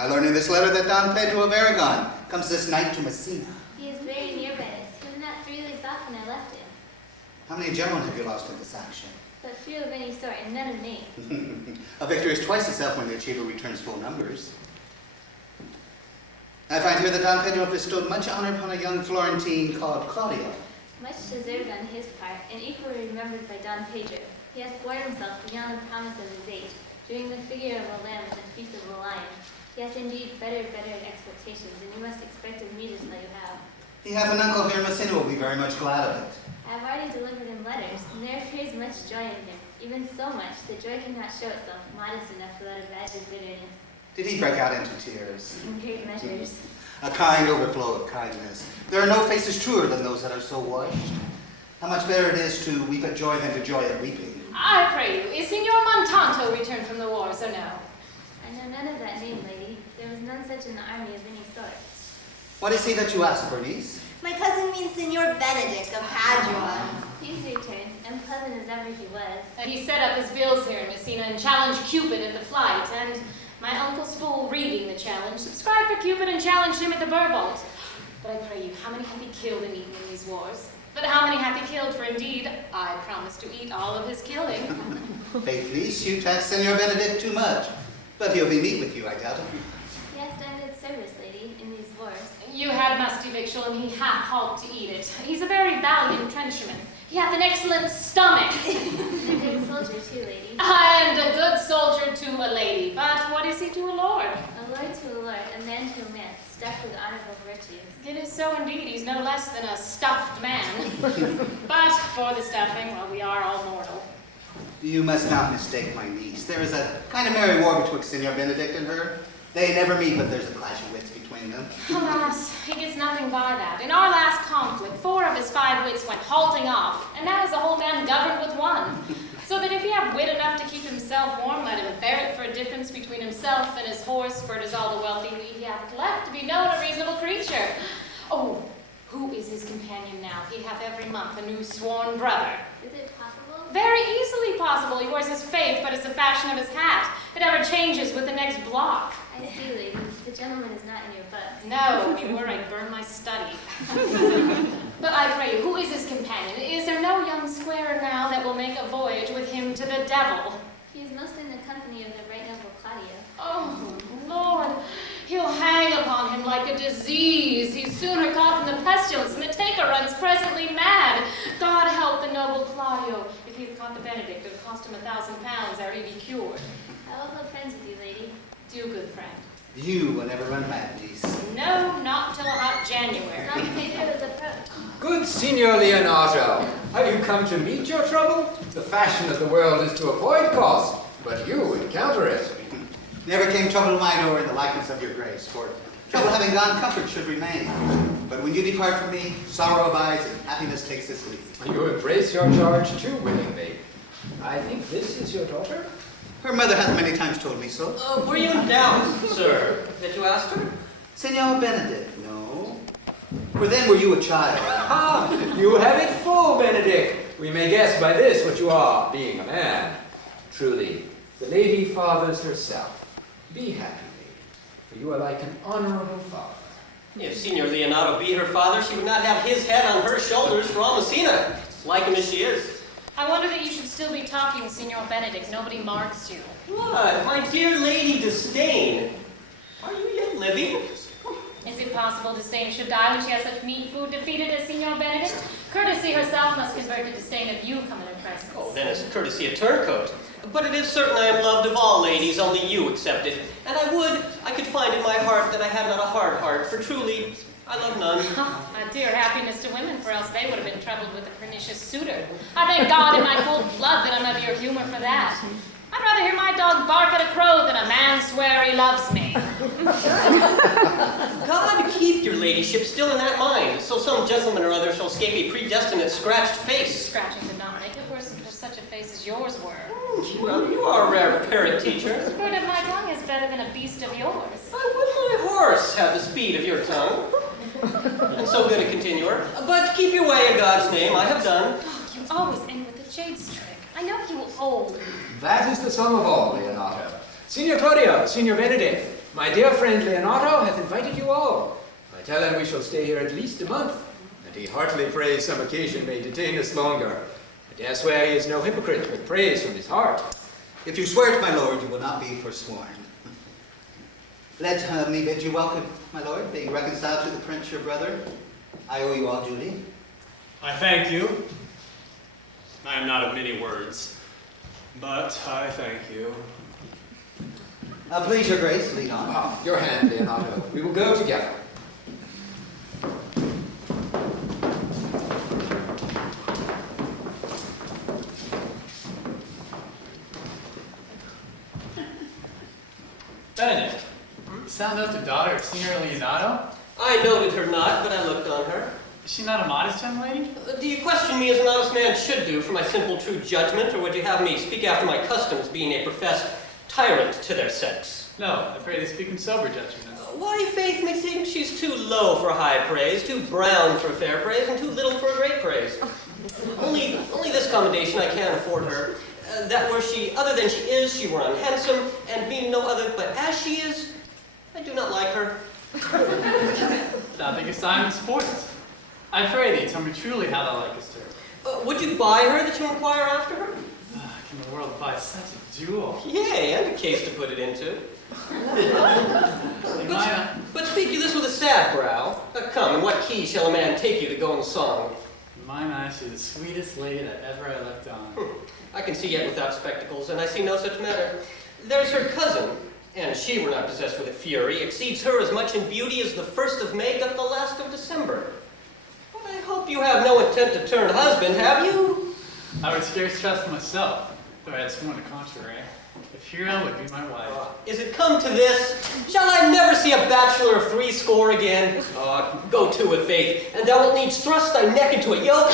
I learn in this letter that Don Pedro of Aragon comes this night to Messina. He is very near Venice. He was not 3 leagues off when I left him. How many gentlemen have you lost in this action? But few of any sort, and none of me. A victory is twice itself when the achiever returns full numbers. I find here that Don Pedro bestowed much honor upon a young Florentine called Claudio. Much deserved on his part, and equally remembered by Don Pedro. He has borne himself beyond the promise of his age, doing the figure of a lamb at the feast of a lion. He has indeed better expectations, and you must expect of me to tell you how. He hath an uncle here in Messina who will be very much glad of it. I have already delivered him letters, and there appears much joy in him, even so much that joy cannot show itself modest enough without a badge of bitterness. Did he break out into tears? In great measures. A kind overflow of kindness. There are no faces truer than those that are so washed. How much better it is to weep at joy than to joy at weeping. I pray you, is Signor Montanto returned from the wars, or no? I know none of that name, lady. There was none such in the army of any sort. What is he that you ask, Bernice? My cousin means Signor Benedict of Padua. He's returned, unpleasant as ever he was. And he set up his bills here in Messina and challenged Cupid at the flight, and my uncle's fool reading the challenge subscribed for Cupid and challenged him at the Burbolt. But I pray you, how many hath he killed and eaten in these wars? But how many hath he killed, for indeed I promise to eat all of his killing. Faithfully, you tax Senor Benedict too much, but he'll be meet with you, I doubt it. He has done good service, lady, in these wars. You had musty victual, and he hath halt to eat it. He's a very valiant trencherman. He hath an excellent stomach. And a good soldier too, lady. And a good soldier to a lady. But what is he to a lord? A lord to a lord, a man to a man, stuffed with honorable virtues. It is so indeed. He's no less than a stuffed man. But for the stuffing, well, we are all mortal. You must not mistake my niece. There is a kind of merry war betwixt Senor Benedict and her. They never meet, but there's a clash of wits between them. Alas, he gets nothing by that. In our last conflict, 4 of his 5 wits went halting off, and now is the whole man governed with 1. So that if he have wit enough to keep himself warm, let him bear it for a difference between himself and his horse, for it is all the wealthy he hath left to be known a reasonable creature. Oh, who is his companion now? He hath every month a new sworn brother. Is it possible? Very easily possible. He wears his faith, but it's the fashion of his hat. It ever changes with the next block. I see, lady. The gentleman is not in your book. No, if he were, I'd burn my study. But I pray you, who is his companion? Is there no young squarer now that will make a voyage with him to the devil? He is mostly in the company of the right noble Claudio. Oh, Lord, he'll hang upon him like a disease. He's sooner caught in the pestilence, and the taker runs presently mad. God help the noble Claudio. If he had caught the Benedict, it would cost him 1,000 pounds ere he be cured. I will hold friends with you, lady. Do, good friend. You will never run mad, niece. No, not till about January. Don Pedro is approached. Good Signor Leonato, have you come to meet your trouble? The fashion of the world is to avoid cost, but you encounter it. Never came trouble to my door in the likeness of your grace, for trouble having gone, comfort should remain. But when you depart from me, sorrow abides and happiness takes its leave. You embrace your charge too willingly. I think this is your daughter? Her mother hath many times told me so. Were you in doubt, sir, that you asked her? Senor Benedict, no. For then were you a child. Ah, you have it full, Benedict. We may guess by this what you are, being a man. Truly, the lady fathers herself. Be happy, lady, for you are like an honorable father. If Signor Leonato be her father, she would not have his head on her shoulders for all Messina, like him as she is. I wonder that you should still be talking, Signor Benedict. Nobody marks you. What, my dear Lady Disdain? Are you yet living? Is it possible Disdain should die when she has such mean food defeated as Signor Benedict? Courtesy herself must convert to disdain if you come in her presence. Oh, then it's courtesy a turncoat. But it is certain I am loved of all ladies, only you excepted. And I could find in my heart that I have not a hard heart, for truly, I love none. A dear happiness to women, for else they would have been troubled with a pernicious suitor. I thank God in my cold blood that I'm of your humor for that. I'd rather hear my dog bark at a crow than a man swear he loves me. God keep your ladyship still in that mind, so some gentleman or other shall escape a predestinate scratched face. Scratching did not make it worse if such a face as yours were. Well, you are a rare parrot teacher. The word of my tongue is better than a beast of yours. I would my horse have the speed of your tongue. And so good a continuer. But keep your way in God's name, I have done. Oh, you always end with the jade trick. I know you old. That is the sum of all, Leonato. Signor Claudio, Signor Benedict, My dear friend Leonardo hath invited you all. I tell him we shall stay here at least a month, and he heartily prays some occasion may detain us longer. I dare swear he is no hypocrite, but prays from his heart. If you swear it, my lord, you will not be forsworn. Let me bid you welcome, my lord, being reconciled to the prince, your brother. I owe you all duty. I thank you. I am not of many words, but I thank you. Please, your grace, lead on. Ah, your hand, Leonardo. We will go together. Benedict, is that not the daughter of Signor Leonardo? I noted her not, but I looked on her. Is she not a modest young lady? Do you question me as an honest man should do for my simple true judgment, or would you have me speak after my customs, being a professed tyrant to their sex? No, I pray they speak in sober judgment. Why, faith, methinks she's too low for high praise, too brown for fair praise, and too little for great praise. Only this commendation I can afford her, that were she other than she is, she were unhandsome, and being no other but as she is, I do not like her. Thou thinkest I am sports. I pray thee, tell me truly how thou likest her. Would you buy her that you inquire after her? Can the world buy such a jewel? Yea, and a case to put it into. But But speak you this with a sad brow. Come, in what key shall a man take you to go in song? in mine eyes, she's the sweetest lady that ever I looked on. I can see yet without spectacles, and I see no such matter. There's her cousin, and she were not possessed with a fury, exceeds her as much in beauty as the 1st of May doth the last of December. But I hope you have no intent to turn husband, have you? I would scarce trust myself, though I had sworn the contrary. If Hero would be my wife. Is it come to this? Shall I never see a bachelor of 60 again? Go to with faith, and thou wilt needs thrust thy neck into a yoke,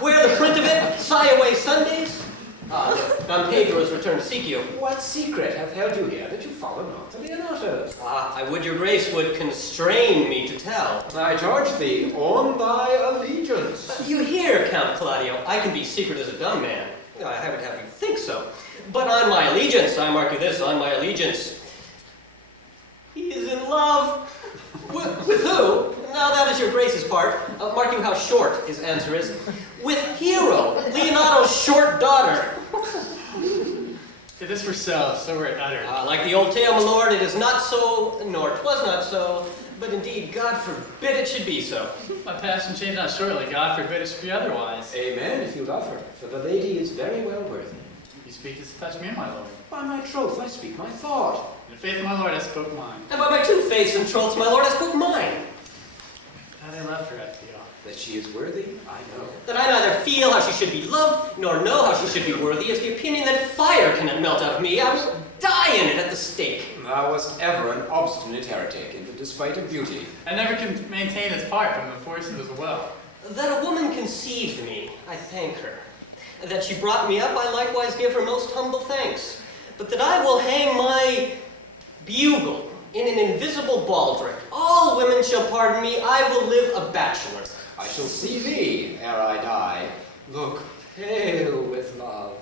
wear the print of it, sigh away Sundays. Don Pedro has returned to seek you. What secret hath held you here that you follow not to Leonardo? I would your grace would constrain me to tell. I charge thee on thy allegiance. You hear, Count Claudio, I can be secret as a dumb man. I would have you think so. But on my allegiance, I mark you this, on my allegiance, he is in love. With who? Now that is your grace's part. Mark you how short his answer is. With Hero, Leonardo's short daughter. If this were so were it uttered. Like the old tale, my lord, it is not so, nor 'twas not so, but indeed, God forbid it should be so. My passion changed not shortly. God forbid it should be otherwise. Amen, if you love her, for the lady is very well worthy. You speak as to touch me, my lord. By my troth, I speak my thought. In the faith of my lord, I spoke mine. And by my two faiths and troths, my lord, I spoke mine. How they left her, I feel. That she is worthy, I know. That I neither feel how she should be loved, nor know how she should be worthy, is the opinion that fire cannot melt out of me. I will die in it at the stake. Thou wast ever an obstinate heretic in the despite of beauty. I never can maintain its part when the force was well. That a woman conceived me, I thank her. That she brought me up, I likewise give her most humble thanks. But that I will hang my bugle in an invisible baldric. All women shall pardon me, I will live a bachelor. I shall see thee, ere I die, look pale with love.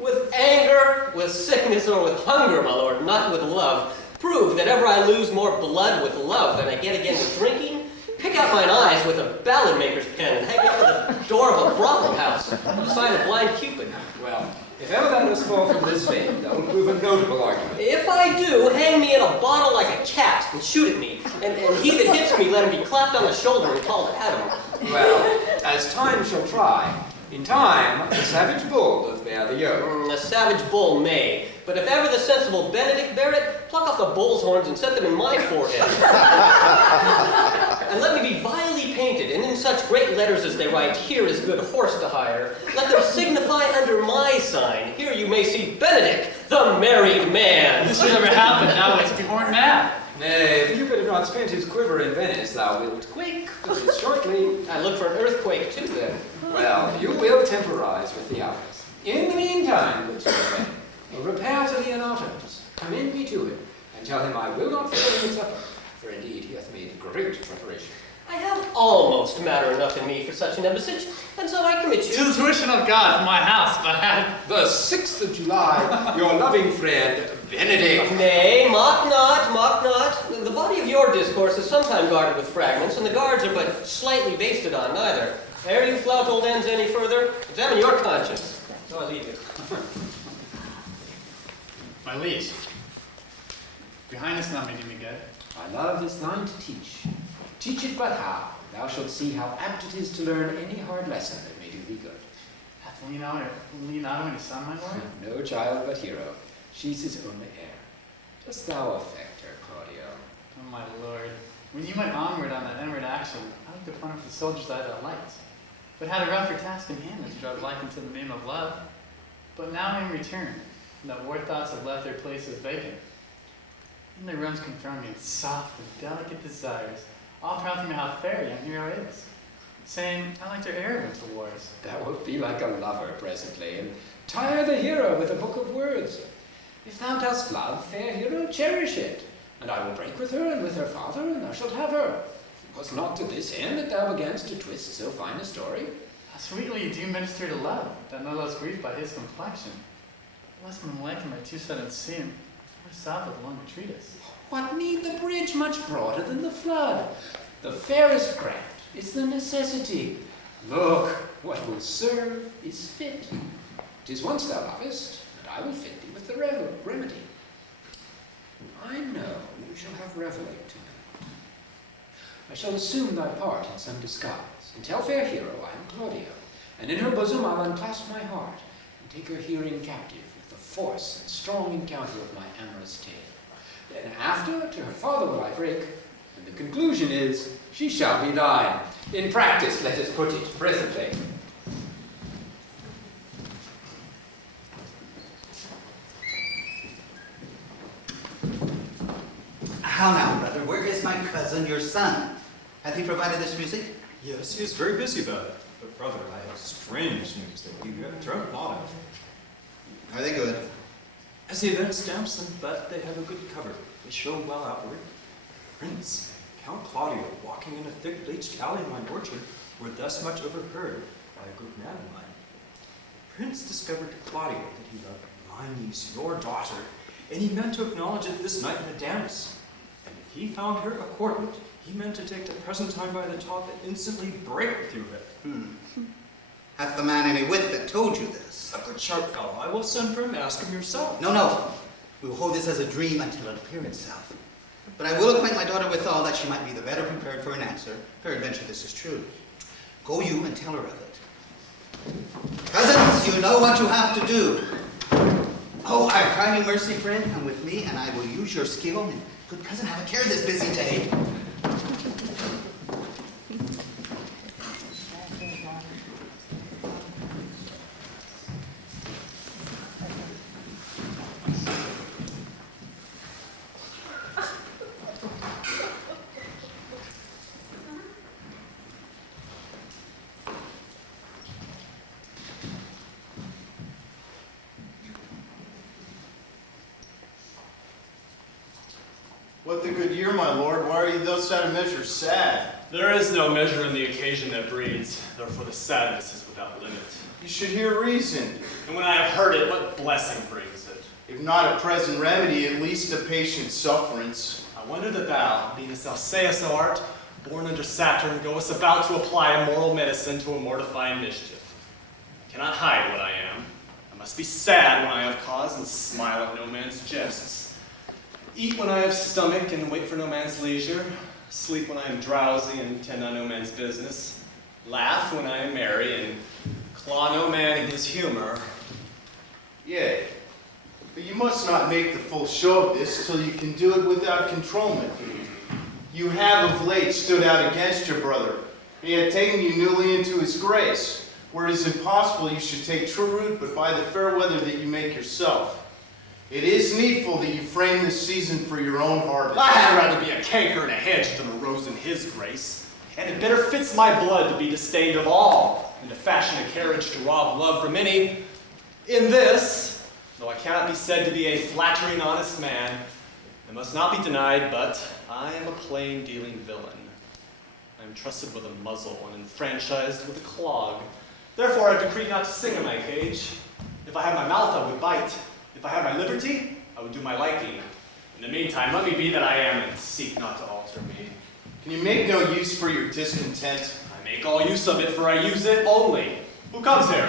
With anger, with sickness, or with hunger, my lord, not with love. Prove that ever I lose more blood with love than I get again with drinking. Pick out mine eyes with a ballad maker's pen and hang it over the door of a brothel house, a sign of blind Cupid. Well, if ever thou dost fall from this vein, that will prove a notable argument. If I do, hang me in a bottle like a cat and shoot at me, and he that hits me let him be clapped on the shoulder and called Adam. Well, as time shall try, in time the savage bull doth bear the yoke. The savage bull may, but if ever the sensible Benedict bear it, pluck off the bull's horns and set them in my forehead. And let me be vilely painted, and in such great letters as they write, here is good horse to hire. Let them signify under my sign, here you may see Benedict, the married man. This should never happen. Thou wouldst be born mad. Nay, if Cupid had not spent his quiver in Venice, thou wilt quake with it shortly. I look for an earthquake too, then. Well, you will temporize with the hours. In the meantime, good sir, repair to Leonardo's, commend me to him, and tell him I will not fail him at supper, for indeed he hath made great preparation. I have almost matter enough in me for such an embassage, and so I commit you. To the tuition of God for my house, if I had. The 6th of July, your loving friend, Benedict! Nay, mock not, mock not. The body of your discourse is sometime guarded with fragments, and the guards are but slightly basted on neither. Ere you flout old ends any further, examine your conscience. So I leave you. My liege. Your Highness not meeting me good. My love is thine to teach. Teach it but how. Thou shalt see how apt it is to learn any hard lesson that may do thee good. Hath Leonardo any son, my lord? No child but hero. She's his only heir. Dost thou affect her, Claudio? Oh, my lord. When you went onward on that inward action, I looked upon her with the soldier's eye that light, but had a rougher task in hand than to drive life into the name of love. But now in return, the war thoughts have left their places vacant. In their rooms confirm me in soft and delicate desires, all proud to me how fair young hero is, saying, I like their arrogant to wars. Thou wilt be like a lover presently, and tire the hero with a book of words. If thou dost love, fair hero, cherish it, and I will break with her and with her father, and thou shalt have her. It was not to this end that thou beganst to twist so fine a story. How sweetly you do minister to love, that no less grief by his complexion. Less when like my two-sided seam, or south of the longer treatise. What need the bridge much broader than the flood? The fairest craft is the necessity. Look, what will serve is fit. 'Tis once thou lovest, and I will fit thee with the remedy. I know you shall have reveling to me. I shall assume thy part in some disguise, and tell fair hero I am Claudio, and in her bosom I'll unclasp my heart, and take her herein captive with the force and strong encounter of my amorous tale. Then after to her father will I break, and the conclusion is, she shall be thine. In practice, let us put it presently. How now, brother? Where is my cousin, your son? Hath he provided this music? Yes, he is very busy about it. But brother, I have strange news that you have thrown upon him. Are they good? As the event stamps them, but they have a good cover. They show well outward. Prince, Count Claudio, walking in a thick bleached alley in my orchard, were thus much overheard by a good man of mine. The prince discovered to Claudio that he loved my niece, your daughter, and he meant to acknowledge it this night in the dance. And if he found her accordant, he meant to take the present time by the top and instantly break through it. Hath the man any wit that told you this? A good sharp fellow. I will send for him, ask him yourself. No. We will hold this as a dream until it appear itself. But I will acquaint my daughter withal that she might be the better prepared for an answer. Peradventure this is true. Go you and tell her of it. Cousins, you know what you have to do. Oh, I cry you mercy, friend. Come with me, and I will use your skill. And good cousin, have a care this busy day. What the good year, my lord? Why are you thus out of measure sad? There is no measure in the occasion that breeds, therefore the sadness is without limit. You should hear reason. And when I have heard it, what blessing brings it? If not a present remedy, at least a patient sufferance. I wonder that thou, being as thou sayest thou art, born under Saturn, goest about to apply a moral medicine to a mortifying mischief. I cannot hide what I am. I must be sad when I have cause and smile at no man's jests. Eat when I have stomach and wait for no man's leisure. Sleep when I am drowsy and tend on no man's business. Laugh when I am merry and claw no man in his humor. Yea, but you must not make the full show of this till you can do it without controlment. You have of late stood out against your brother. He had taken you newly into his grace, where it is impossible you should take true root but by the fair weather that you make yourself. It is needful that you frame this season for your own harvest. I had rather be a canker in a hedge than a rose in his grace. And it better fits my blood to be disdained of all, and to fashion a carriage to rob love from any. In this, though I cannot be said to be a flattering honest man, it must not be denied, but I am a plain-dealing villain. I am trusted with a muzzle and enfranchised with a clog. Therefore I decree not to sing in my cage. If I had my mouth, I would bite. If I had my liberty, I I would do my liking. In the meantime, let me be that I am, and seek not to alter me. Can you make no use for your discontent? I make all use of it, for I use it only. Who comes here?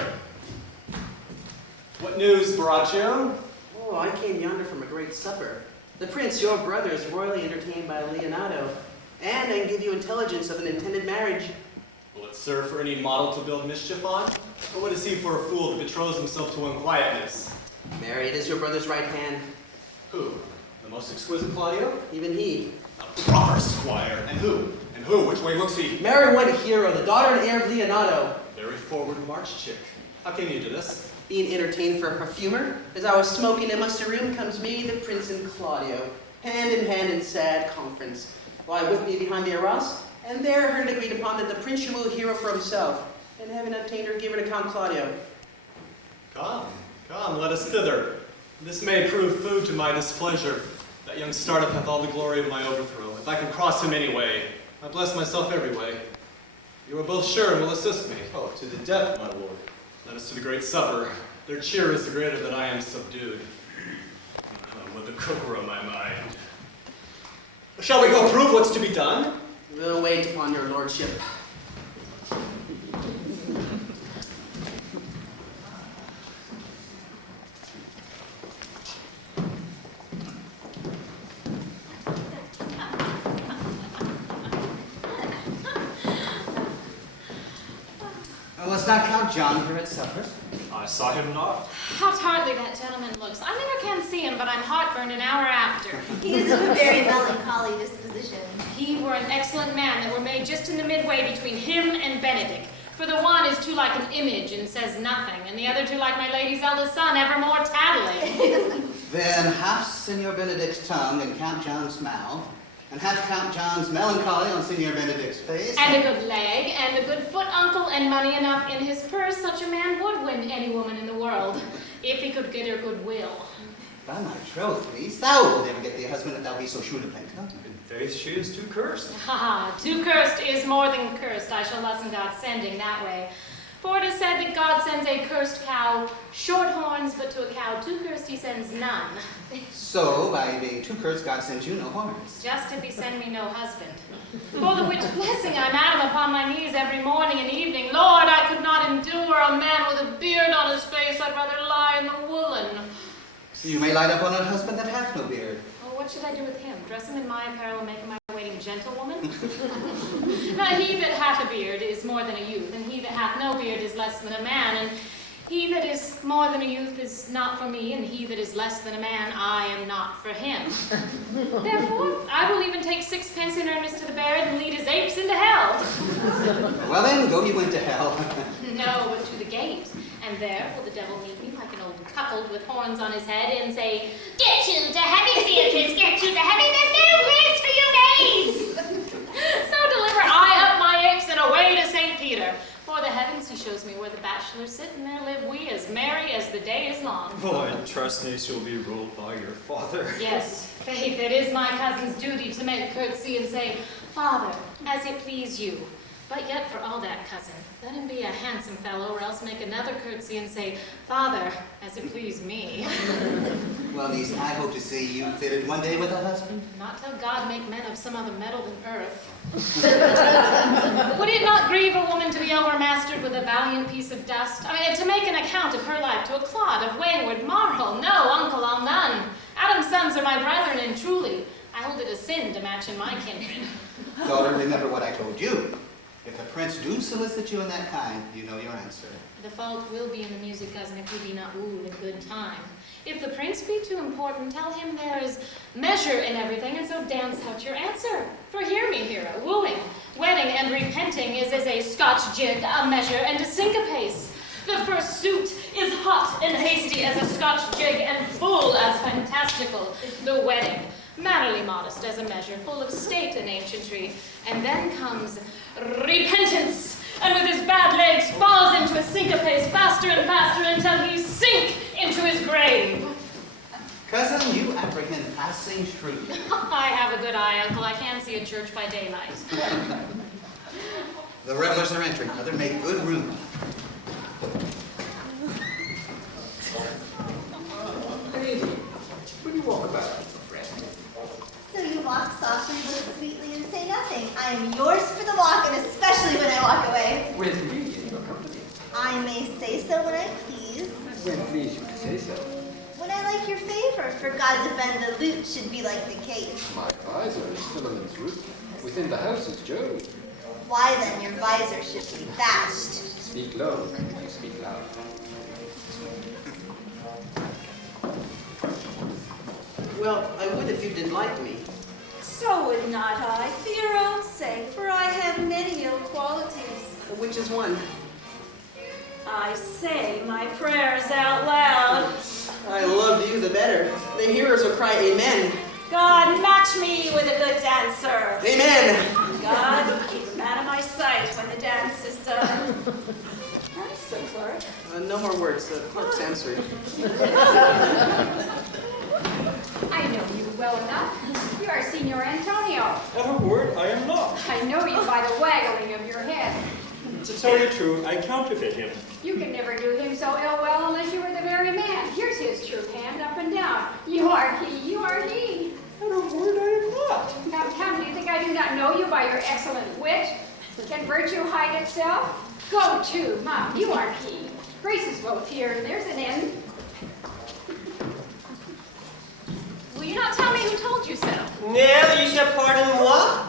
What news, Borachio? Oh, I came yonder from a great supper. The prince, your brother, is royally entertained by Leonardo, and I can give you intelligence of an intended marriage. Will it serve for any model to build mischief on? Or what is he for a fool to betroth himself to unquietness? Marry, it is your brother's right hand. Who? The most exquisite Claudio? Even he. A proper squire. And who? And who? Which way looks he? Marry one hero, the daughter and heir of Leonardo. Very forward march chick. How came you to this? Being entertained for a perfumer, as I was smoking amongst the room, comes me, the prince, and Claudio, hand in sad conference. Why, with me behind the arras, and there heard it agreed upon that the prince should woo a hero for himself, and having obtained her, give her to Count Claudio. Come, let us thither. This may prove food to my displeasure. That young startup hath all the glory of my overthrow. If I can cross him any way, I bless myself every way. You are both sure and will assist me. Oh, to the death, my lord. Let us to the great supper. Their cheer is the greater that I am subdued. With the cooker on my mind. Shall we go prove what's to be done? We'll wait upon your lordship. Was not Count John here at supper? I saw him not. How tartly that gentleman looks. I never can see him, but I'm heartburned an hour after. He is of a very melancholy disposition. He were an excellent man that were made just in the midway between him and Benedict. For the one is too like an image and says nothing, and the other too like my lady's eldest son, evermore tattling. Then half Signor Benedict's tongue in Count John's mouth, and half Count John's melancholy on Signor Benedict's face. And a good leg, and a good foot uncle, and money enough in his purse, such a man would win any woman in the world, if he could get her goodwill. By my troth, niece, thou wilt never get thee a husband that thou be so shrewd of think. In faith, she is too cursed. Ha ha, too cursed is more than cursed. I shall lessen God's sending that way. For it is said that God sends a cursed cow short horns, but to a cow too cursed he sends none. So, by being too cursed, God sends you no horns. Just if he send me no husband. For the which blessing I madam upon my knees every morning and evening. Lord, I could not endure a man with a beard on his face. I'd rather lie in the woolen. You may light up on a husband that hath no beard. Oh, what should I do with him? Dress him in my apparel and make him my waiting gentlewoman? Now, he that hath a beard is more than a youth, and he that hath no beard is less than a man, and he that is more than a youth is not for me, and he that is less than a man, I am not for him. Therefore, I will even take sixpence in earnest to the buried and lead his apes into hell. Well then, go you into hell. No, but to the gate. And there will the devil meet me like an old cuckold with horns on his head and say, "Get you to heavy theatres, get you to heavy, there's no place for you maids!" So deliver I up my apes and away to St. Peter. For the heavens he shows me where the bachelors sit, and there live we as merry as the day is long. Oh, I trust niece you'll be ruled by your father. Yes, faith, it is my cousin's duty to make curtsy and say, "Father, as it please you." But yet for all that, cousin, let him be a handsome fellow, or else make another curtsy and say, "Father, as it please me." Well, niece, I hope to see you fitted one day with a husband. Not till God make men of some other metal than earth. Would it not grieve a woman to be overmastered with a valiant piece of dust? I mean, to make an account of her life to a clod of wayward marl? No, uncle, I'll none. Adam's sons are my brethren, and truly, I hold it a sin to match in my kindred. Daughter, remember what I told you. If the prince do solicit you in that kind, you know your answer. The fault will be in the music, cousin, if we be not wooed in good time. If the prince be too important, tell him there is measure in everything, and so dance out your answer. For hear me, hero, wooing, wedding, and repenting is as a Scotch jig, a measure, and a syncopace. The first suit is hot and hasty as a Scotch jig, and full as fantastical. The wedding, mannerly modest as a measure, full of state and ancientry. And then comes repentance, and with his bad legs falls into a syncopace faster and faster until he sink into his grave. Cousin, you apprehend passing shrewd. I have a good eye, uncle. I can see a church by daylight. The revelers are entering. Mother, make good room. Lady, what do you may say so when I please. When please you to say so. When I like your favor, for God defend the lute should be like the case. My visor is still in its root. Within the house is Joe. Why then your visor should be bashed. Speak low, if you speak loud. Well, I would if you did like me. So would not I, for your own sake, for I have many ill qualities. Which is one? I say my prayers out loud. I love you the better. The hearers will cry amen. God, match me with a good dancer. Amen. God, keep him out of my sight when the dance is done. That's so, clerk. No more words. The clerk's answered. I know you well enough. You are Signor Antonio. At a word, I am not. I know you by the waggling of your head. To tell you true, I counterfeit him. You can never do him so ill well unless you were the very man. Here's his true hand up and down. You are he, you are he. At a word, I am not. Now, Tom, do you think I do not know you by your excellent wit? Can virtue hide itself? Go to, Mom, you are he. Grace is both here, and there's an end. Will you not tell me who told you so? Now you shall pardon moi?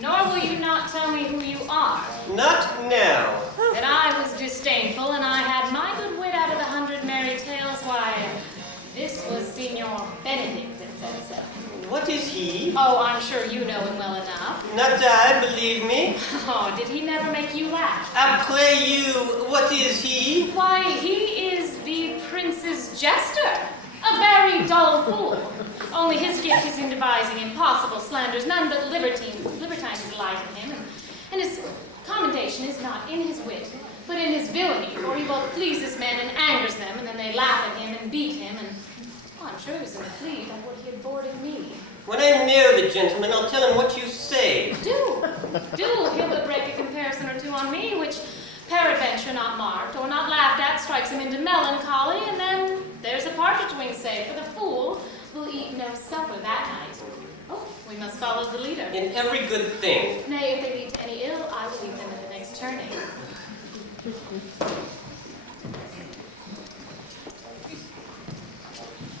Nor will you not tell me who you are? Not now. That I was disdainful, and I had my good wit out of the 100 merry tales, why, this was Signor Benedict that said so. What is he? Oh, I'm sure you know him well enough. Not I, believe me. Oh, did he never make you laugh? Après you, what is he? Why, he is the prince's jester. A very dull fool. Only his gift is in devising impossible slanders. None but libertines delight in him. And his commendation is not in his wit, but in his villainy, for he both pleases men and angers them, and then they laugh at him and beat him, and I'm sure he was in a plea like what he had boarded me. When I know the gentleman, I'll tell him what you say. Do. He'll but break a comparison or two on me, which peradventure not marked or not laughed at strikes him into melancholy, and then there's a partridge wing saved, for the fool will eat no supper that night. Oh, we must follow the leader. In every good thing. Nay, if they lead to any ill, I will leave them at the next turning.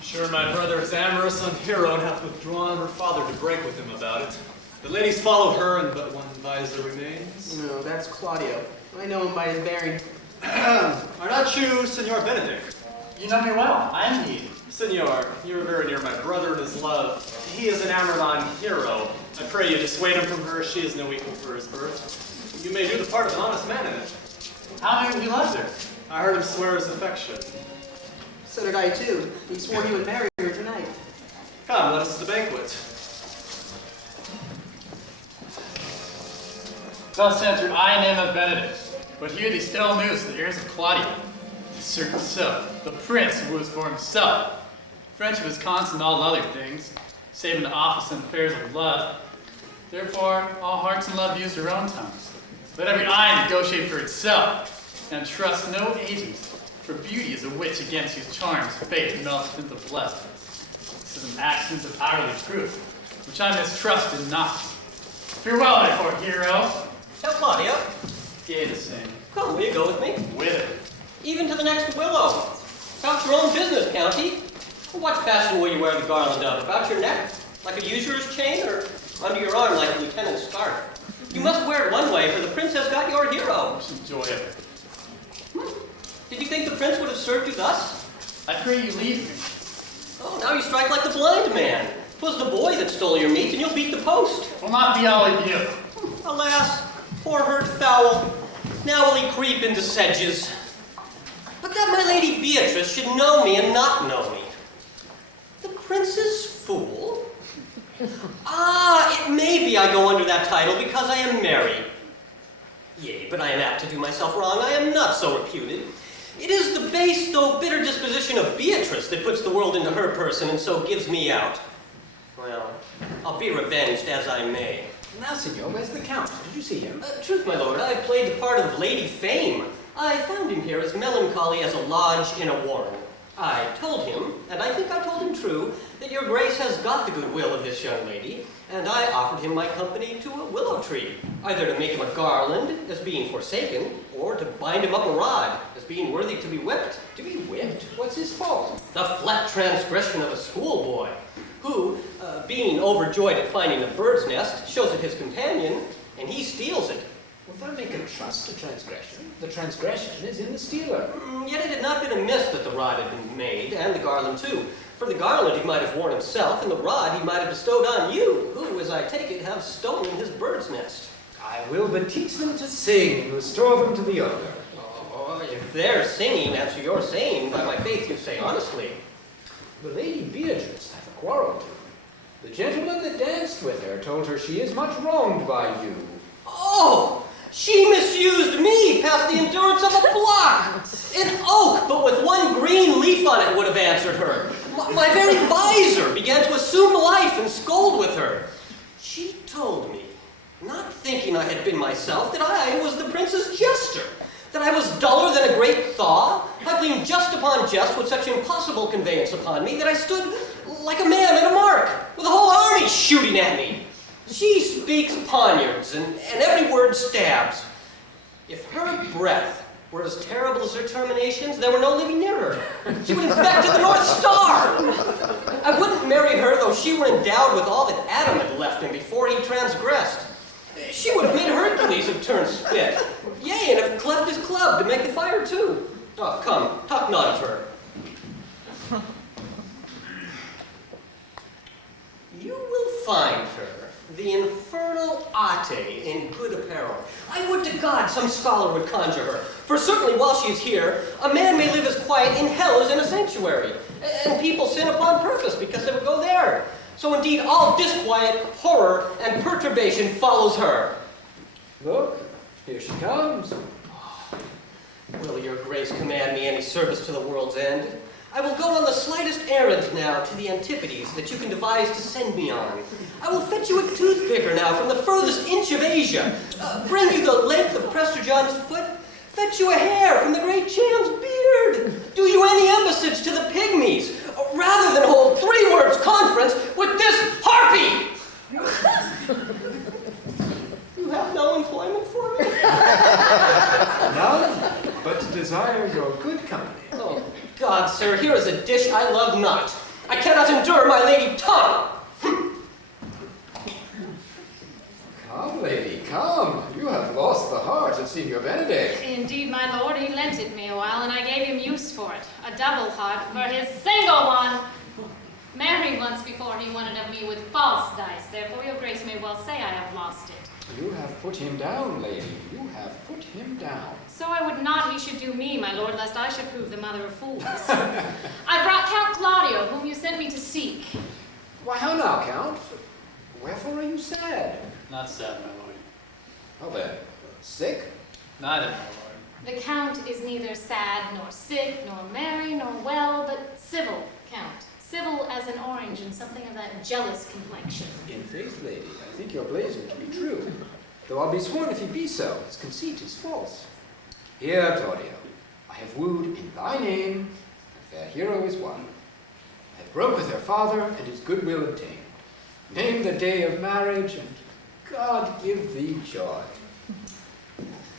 Sure, my brother is amorous on hero and hath withdrawn her father to break with him about it. The ladies follow her, and but one visor remains. No, that's Claudio. I know him by his bearing. Are not you Signor Benedict? You know me well. I am he. Signor, you are very near my brother in his love. He is enamored on hero. I pray you dissuade him from her. She is no equal for his birth. You may do the part of an honest man in it. How many he loves her? I heard him swear his affection. So did I too. He swore he would marry her tonight. Come, let us to the banquet. Thus answered I, name of Benedict. But hear these ill news to the ears of Claudio. Tis certain so, the prince who was for himself. Friendship is constant in all other things, save in the office and affairs of love. Therefore, all hearts in love use their own tongues. Let every eye negotiate for itself, and trust no agent, for beauty is a witch against whose charms fate melts into blood. This is an accent of hourly truth, which I mistrusted not. Farewell, therefore, hero. Tell Claudia. Yea, the same. Come, will you go with me? Whither? Even to the next willow. About your own business, County. What fashion will you wear the garland of? About your neck? Like a usurer's chain, or under your arm like a lieutenant's scarf? You must wear it one way, for the prince has got your hero. Enjoy it. Did you think the prince would have served you thus? I pray you leave me. Oh, now you strike like the blind man. 'Twas the boy that stole your meat, and you'll beat the post. Will not be all of you. Alas, poor hurt fowl. Now will he creep into sedges. But that my lady Beatrice should know me and not know me. The prince's fool? Ah, it may be I go under that title because I am merry. Yea, but I am apt to do myself wrong. I am not so reputed. It is the base, though bitter disposition of Beatrice that puts the world into her person and so gives me out. Well, I'll be revenged as I may. Now, senor, where's the count? Did you see him? Truth, my lord, I played the part of Lady Fame. I found him here as melancholy as a lodge in a warren. I told him, and I think I told him true, that your grace has got the goodwill of this young lady, and I offered him my company to a willow tree, either to make him a garland, as being forsaken, or to bind him up a rod, as being worthy to be whipped. To be whipped? What's his fault? The flat transgression of a schoolboy, who, being overjoyed at finding a bird's nest, shows it his companion, and he steals it. Well, that make him trust the transgression. The transgression is in the stealer. Yet it had not been amiss that the rod had been made, and the garland too. For the garland he might have worn himself, and the rod he might have bestowed on you, who, as I take it, have stolen his bird's nest. I will but teach them to sing and restore them to the owner. Oh, if they're singing, as you're saying, by my faith you say honestly. The Lady Beatrice hath a quarrel. The gentleman that danced with her told her she is much wronged by you. Oh! She misused me past the endurance of a block! An oak, but with one green leaf on it would have answered her. My very visor began to assume life and scold with her. She told me, not thinking I had been myself, that I was the prince's jester, that I was duller than a great thaw, hugging just upon jest with such impossible conveyance upon me, that I stood like a man at a mark, with a whole army shooting at me. She speaks poniards, and every word stabs. If her breath were as terrible as her terminations, there were no living near her. She would infect to the North Star. I wouldn't marry her, though she were endowed with all that Adam had left him before he transgressed. She would have made Hercules have turned spit. Yea, and have cleft his club to make the fire too. Oh, come, talk not of her. You will find her, the infernal Ate, in good apparel. I would to God some scholar would conjure her, for certainly while she is here, a man may live as quiet in hell as in a sanctuary, and people sin upon purpose because they would go there. So indeed all disquiet, horror, and perturbation follows her. Look, here she comes. Will your grace command me any service to the world's end? I will go on the slightest errand now to the Antipodes that you can devise to send me on. I will fetch you a toothpicker now from the furthest inch of Asia, bring you the length of Prester John's foot, fetch you a hair from the great Cham's beard, do you any embassage to the pygmies, rather than hold 3 words conference with this harpy. You have no employment for me? None, but to desire your good company. Oh, God, sir, here is a dish I love not. I cannot endure my lady tongue. Come, lady, come. You have lost the heart of Signor Benedict. Indeed, my lord, he lent it me a while, and I gave him use for it. A double heart for his single one. Married once before he won it of me with false dice. Therefore, your grace may well say I have lost it. You have put him down, lady. You have put him down. So I would not he should do me, my lord, lest I should prove the mother of fools. I brought Count Claudio, whom you sent me to seek. Why, how now, Count? Wherefore are you sad? Not sad, my lord. How then? Sick? Neither, my lord. The Count is neither sad, nor sick, nor merry, nor well, but civil, Count. Civil as an orange and something of that jealous complexion. In faith, lady, I think your blazon to be true. Though I'll be sworn if he be so, his conceit is false. Here, Claudio, I have wooed in thy name, the fair hero is won. I have broke with her father, and his goodwill obtained. Name the day of marriage, and God give thee joy.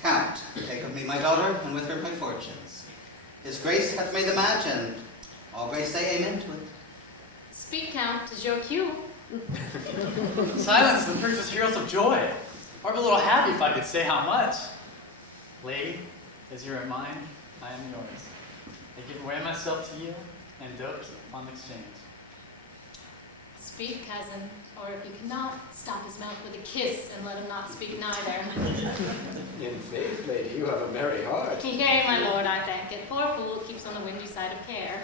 Count, take with me my daughter, and with her my fortunes. His grace hath made the match, and all grace say amen to it. Speak, Count, 'tis your cue. Silence, the prince's heroes of joy. I'd be a little happy if I could say how much. Lady, as you are mine, I am yours. I give away myself to you, and dote upon exchange. Speak, cousin, or if you cannot, stop his mouth with a kiss and let him not speak neither. In faith, lady, you have a merry heart. Yea, my lord, I thank it. Poor fool keeps on the windy side of care.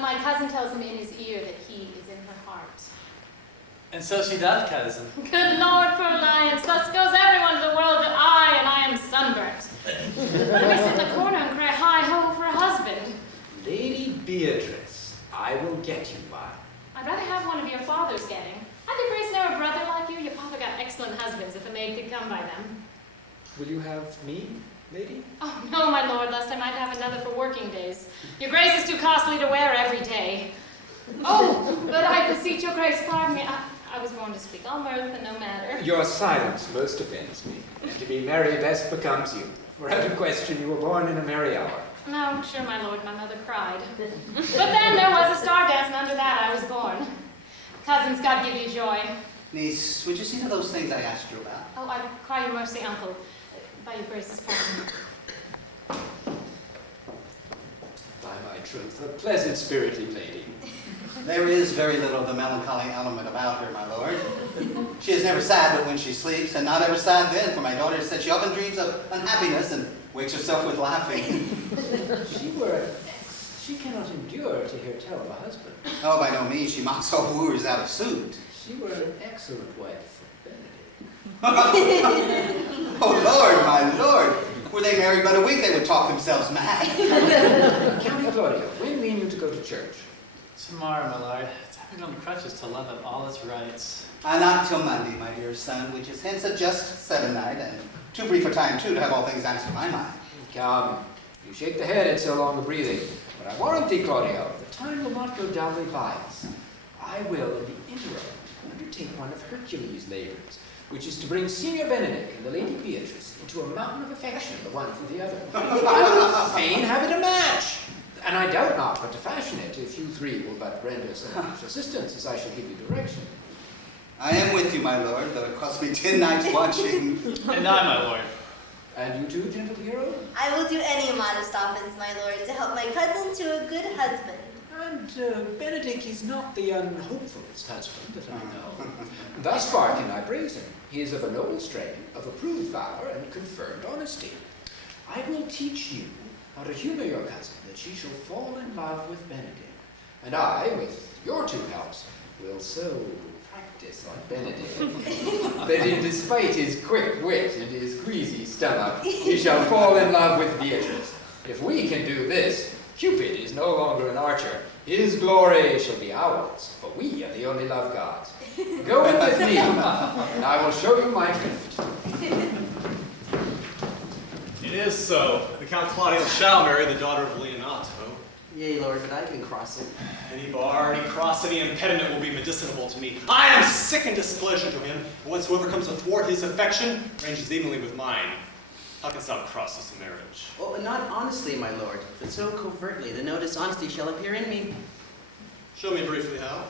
My cousin tells him in his ear that he is in her heart. And so she doth, cousin. Good Lord for alliance, thus goes everyone to the world that I am sunburnt. Let me sit in the corner and cry hi-ho for a husband. Lady Beatrice, I will get you one. I'd rather have one of your father's getting. I think Grace know a brother like you. Your papa got excellent husbands if a maid could come by them. Will you have me, lady? Oh, no, my lord, lest I might have another for working days. Your grace is too costly to wear every day. Oh, but I beseech your grace, pardon me. I was born to speak all mirth and no matter. Your silence most offends me, and to be merry best becomes you. Without a question, you were born in a merry hour. No, sure, my lord, my mother cried. But then there was a star dance, and under that I was born. Cousins, God give you joy. Niece, would you see to those things I asked you about? Oh, I cry you mercy, uncle. By your grace's pardon. By my truth, a pleasant-spirited lady. There is very little of the melancholy element about her, my lord. She is never sad but when she sleeps, and not ever sad then, for my daughter said she often dreams of unhappiness and wakes herself with laughing. She cannot endure to hear tell of a husband. Oh, by no means. She mocks all wooers out of suit. She were an excellent wife for Benedict. Oh, Lord, my Lord. Were they married but a week, they would talk themselves mad. Count Claudio, when mean you to go to church? Tomorrow, my lord. It's having on crutches to love of all its rights. Not till Monday, my dear son, which is hence a just seven-night, and too brief a time, too, to have all things answered my mind. Come, you shake the head at so long a breathing. But I warrant thee, Claudio, the time will not go dully by us. I will, in the interim, undertake one of Hercules' labors, which is to bring Senior Benedict and the Lady Beatrice into a mountain of affection, the one for the other. I will fain have it a match, and I doubt not but to fashion it, if you three will but render so much assistance as I shall give you direction. I am with you, my lord, though it cost me 10 nights watching. And I, my lord. And you too, gentle hero? I will do any modest office, my lord, to help my cousin to a good husband. And Benedict is not the unhopefulest husband that I know. Thus far can I praise him. He is of a noble strain, of approved valor and confirmed honesty. I will teach you how to humor your cousin, that she shall fall in love with Benedict. And I, with your two helps, will so practice on Benedict that in despite his quick wit and his queasy stomach, he shall fall in love with Beatrice. If we can do this, Cupid is no longer an archer. His glory shall be ours, for we are the only love gods. Go in with me, and I will show you my gift. It is so. The Count Claudio shall marry the daughter of Leonato. Yea, lord, but I can cross it. Any bar, any cross, any impediment will be medicinable to me. I am sick in displeasure to him, and whatsoever comes athwart his affection ranges evenly with mine. How canst thou cross this marriage? Oh, not honestly, my lord, but so covertly the no dishonesty shall appear in me. Show me briefly how.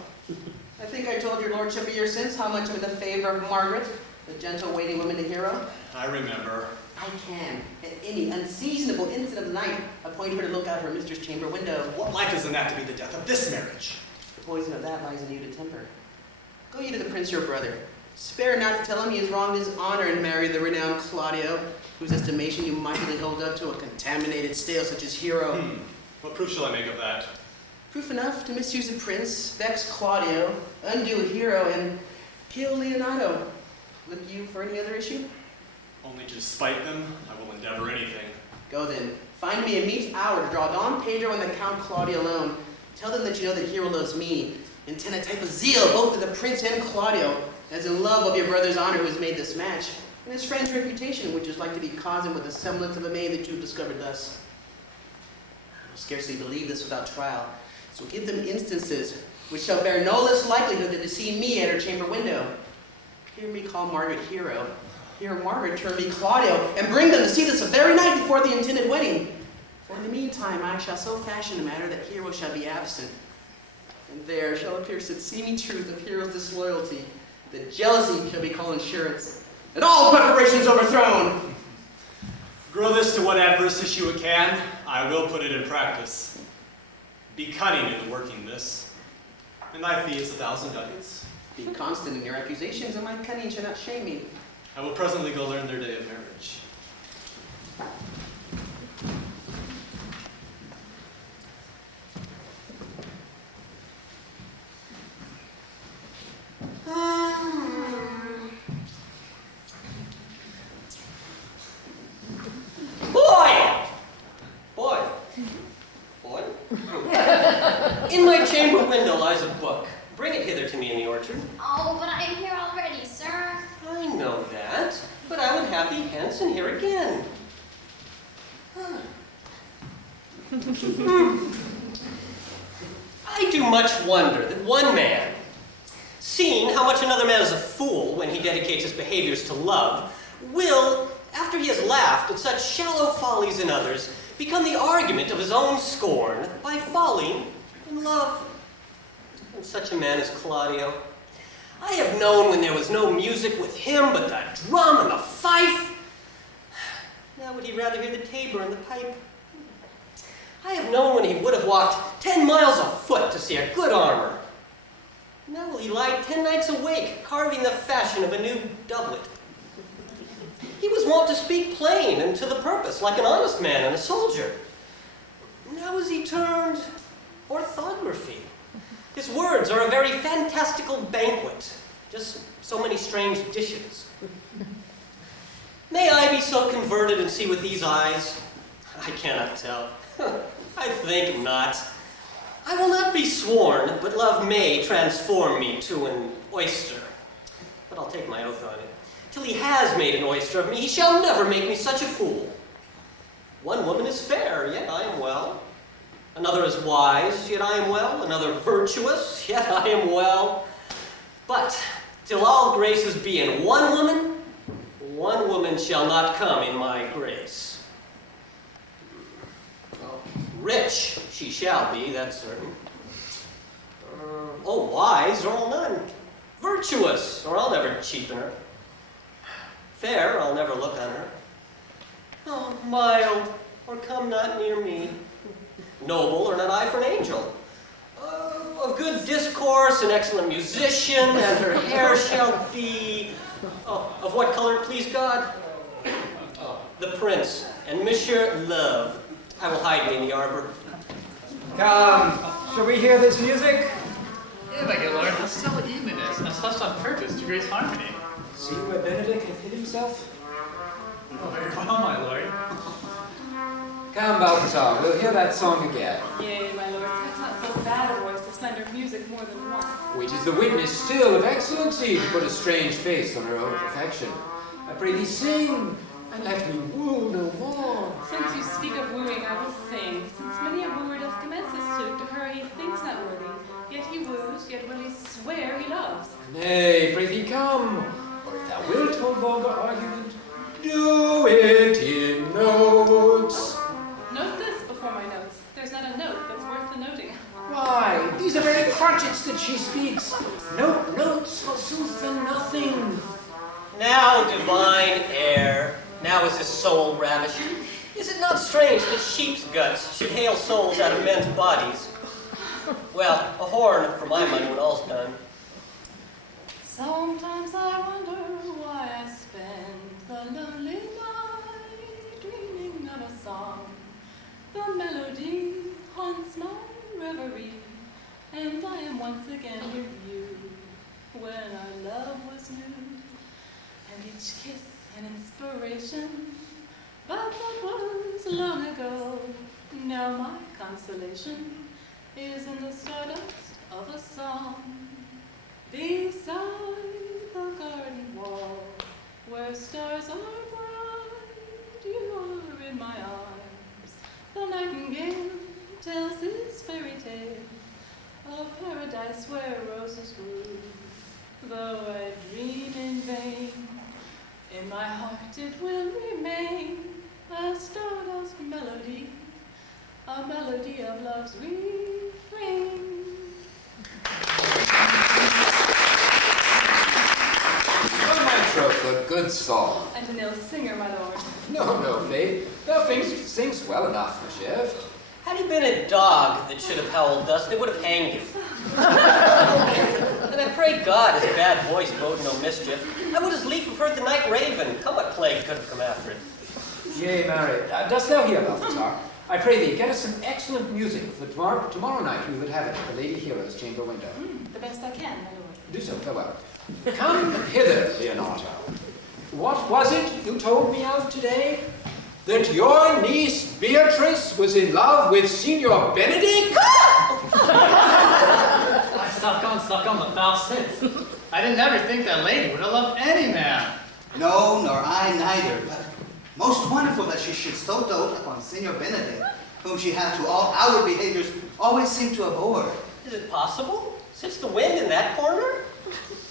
I think I told your lordship a year since how much I'm in the favor of Margaret, the gentle waiting woman to hero. I remember. I can, at any unseasonable instant of the night, appoint her to look out her mistress' chamber window. What life is in that to be the death of this marriage? The poison of that lies in you to temper. Go you to the prince your brother. Spare not to tell him he has wronged his honor and married the renowned Claudio, whose estimation you mightily hold up to a contaminated stale such as Hero. What proof shall I make of that? Proof enough to misuse a prince, vex Claudio, undo a hero, and kill Leonato. Look you for any other issue? Only to spite them, I will endeavor anything. Go then. Find me a meet hour to draw Don Pedro and the Count Claudio alone. Tell them that you know that Hero loves me. Intend a type of zeal both of the prince and Claudio, as in love of your brother's honor who has made this match, and his friend's reputation, which is like to be cozened with the semblance of a maid that you have discovered thus. I will scarcely believe this without trial, so give them instances which shall bear no less likelihood than to see me at her chamber window. Hear me call Margaret Hero. Hear Margaret term me Claudio, and bring them to see this the very night before the intended wedding. For in the meantime I shall so fashion the matter that Hero shall be absent. And there shall appear such seeming truth of Hero's disloyalty, that jealousy shall be called insurance, and all preparations overthrown. Grow this to what adverse issue it can, I will put it in practice. Be cunning in the working this, and thy fee is 1,000 ducats. Be constant in your accusations, and my cunning shall not shame me. I will presently go learn their day of marriage. Boy. In my chamber window lies a book. Bring it hither to me in the orchard. Oh, but I am here already, sir. I know that, but I would have thee hence and here again. I do much wonder that one man, seeing how much another man is a fool when he dedicates his behaviors to love, will, after he has laughed at such shallow follies in others, become the argument of his own scorn by falling in love. And such a man as Claudio. I have known when there was no music with him but the drum and the fife. Now would he rather hear the tabor and the pipe? I have known when he would have walked 10 miles afoot to see a good armor. Now will he lie 10 nights awake, carving the fashion of a new doublet. He was wont to speak plain and to the purpose, like an honest man and a soldier. Now is he turned orthography. His words are a very fantastical banquet, just so many strange dishes. May I be so converted and see with these eyes? I cannot tell. I think not. I will not be sworn, but love may transform me to an oyster. But I'll take my oath on it. Till he has made an oyster of me, he shall never make me such a fool. One woman is fair, yet I am well. Another is wise, yet I am well. Another virtuous, yet I am well. But till all graces be in one woman shall not come in my grace. Rich she shall be, that's certain. Oh, wise, or I'll none. Virtuous, or I'll never cheapen her. Fair, I'll never look on her. Oh, mild, or come not near me. Noble, or not I for an angel. Of good discourse, an excellent musician, and her hair shall be... Oh, of what color, please God? Oh, the prince, and Monsieur Love. I will hide me in the arbor. Come, shall we hear this music? Yeah, my good lord, how still even is, and such on purpose to grace harmony. See where Benedict hath hid himself? Oh, very well, my lord. Come, Balthazar, we'll hear that song again. Yea, my lord, that's not so bad a voice to slender music more than once. Which is the witness still of excellency to put a strange face on her own perfection. I pray thee sing, and let me woo no more. Since you speak of wooing, I will sing. Since many a wooer doth commence his suit, to her he thinks not worthy. Yet he woos, yet will he swear he loves. Nay, pray thee come, or if thou wilt hold vulgar argument, do it in notes. Note this before my notes. There's not a note that's worth the noting. Why, these are very crotchets that she speaks. Notes, forsooth, and nothing. Now, divine air, now is his soul ravished. Is it not strange that sheep's guts should hail souls out of men's bodies? Well, a horn for my money when all's done. Sometimes I wonder why I spend the lonely night dreaming of a song. The melody haunts my reverie, and I am once again with you when our love was new, and each kiss an inspiration. But that was long ago. Now my consolation is in the stardust of a song beside the garden wall, where stars are bright. You are in my arms. The nightingale tells his fairy tale of paradise where roses grew. Though I dream in vain, in my heart it will remain a stardust melody, a melody of love's refrain. Oh, my troth, a good song. And an ill singer, my lord. No, Faith. Thou sings well enough, my chef. Had he been a dog that should have howled thus, they would have hanged him. And I pray God his bad voice bode no mischief. I would as lief have heard the night raven. Come what plague could have come after it. Yea, Margaret, dost thou hear, Balthazar? I pray thee, get us some excellent music for tomorrow night we would have it at the Lady Hero's chamber window. The best I can, my lord. Do so, farewell. Come hither, Leonardo. What was it you told me of today? That your niece Beatrice was in love with Signor Benedict? I suck on the foul sense. I didn't ever think that lady would have loved any man. No, nor I neither, but most wonderful that she should so dote upon Signor Benedict, whom she hath to all outward behaviors always seemed to abhor. Is it possible? Sits the wind in that corner?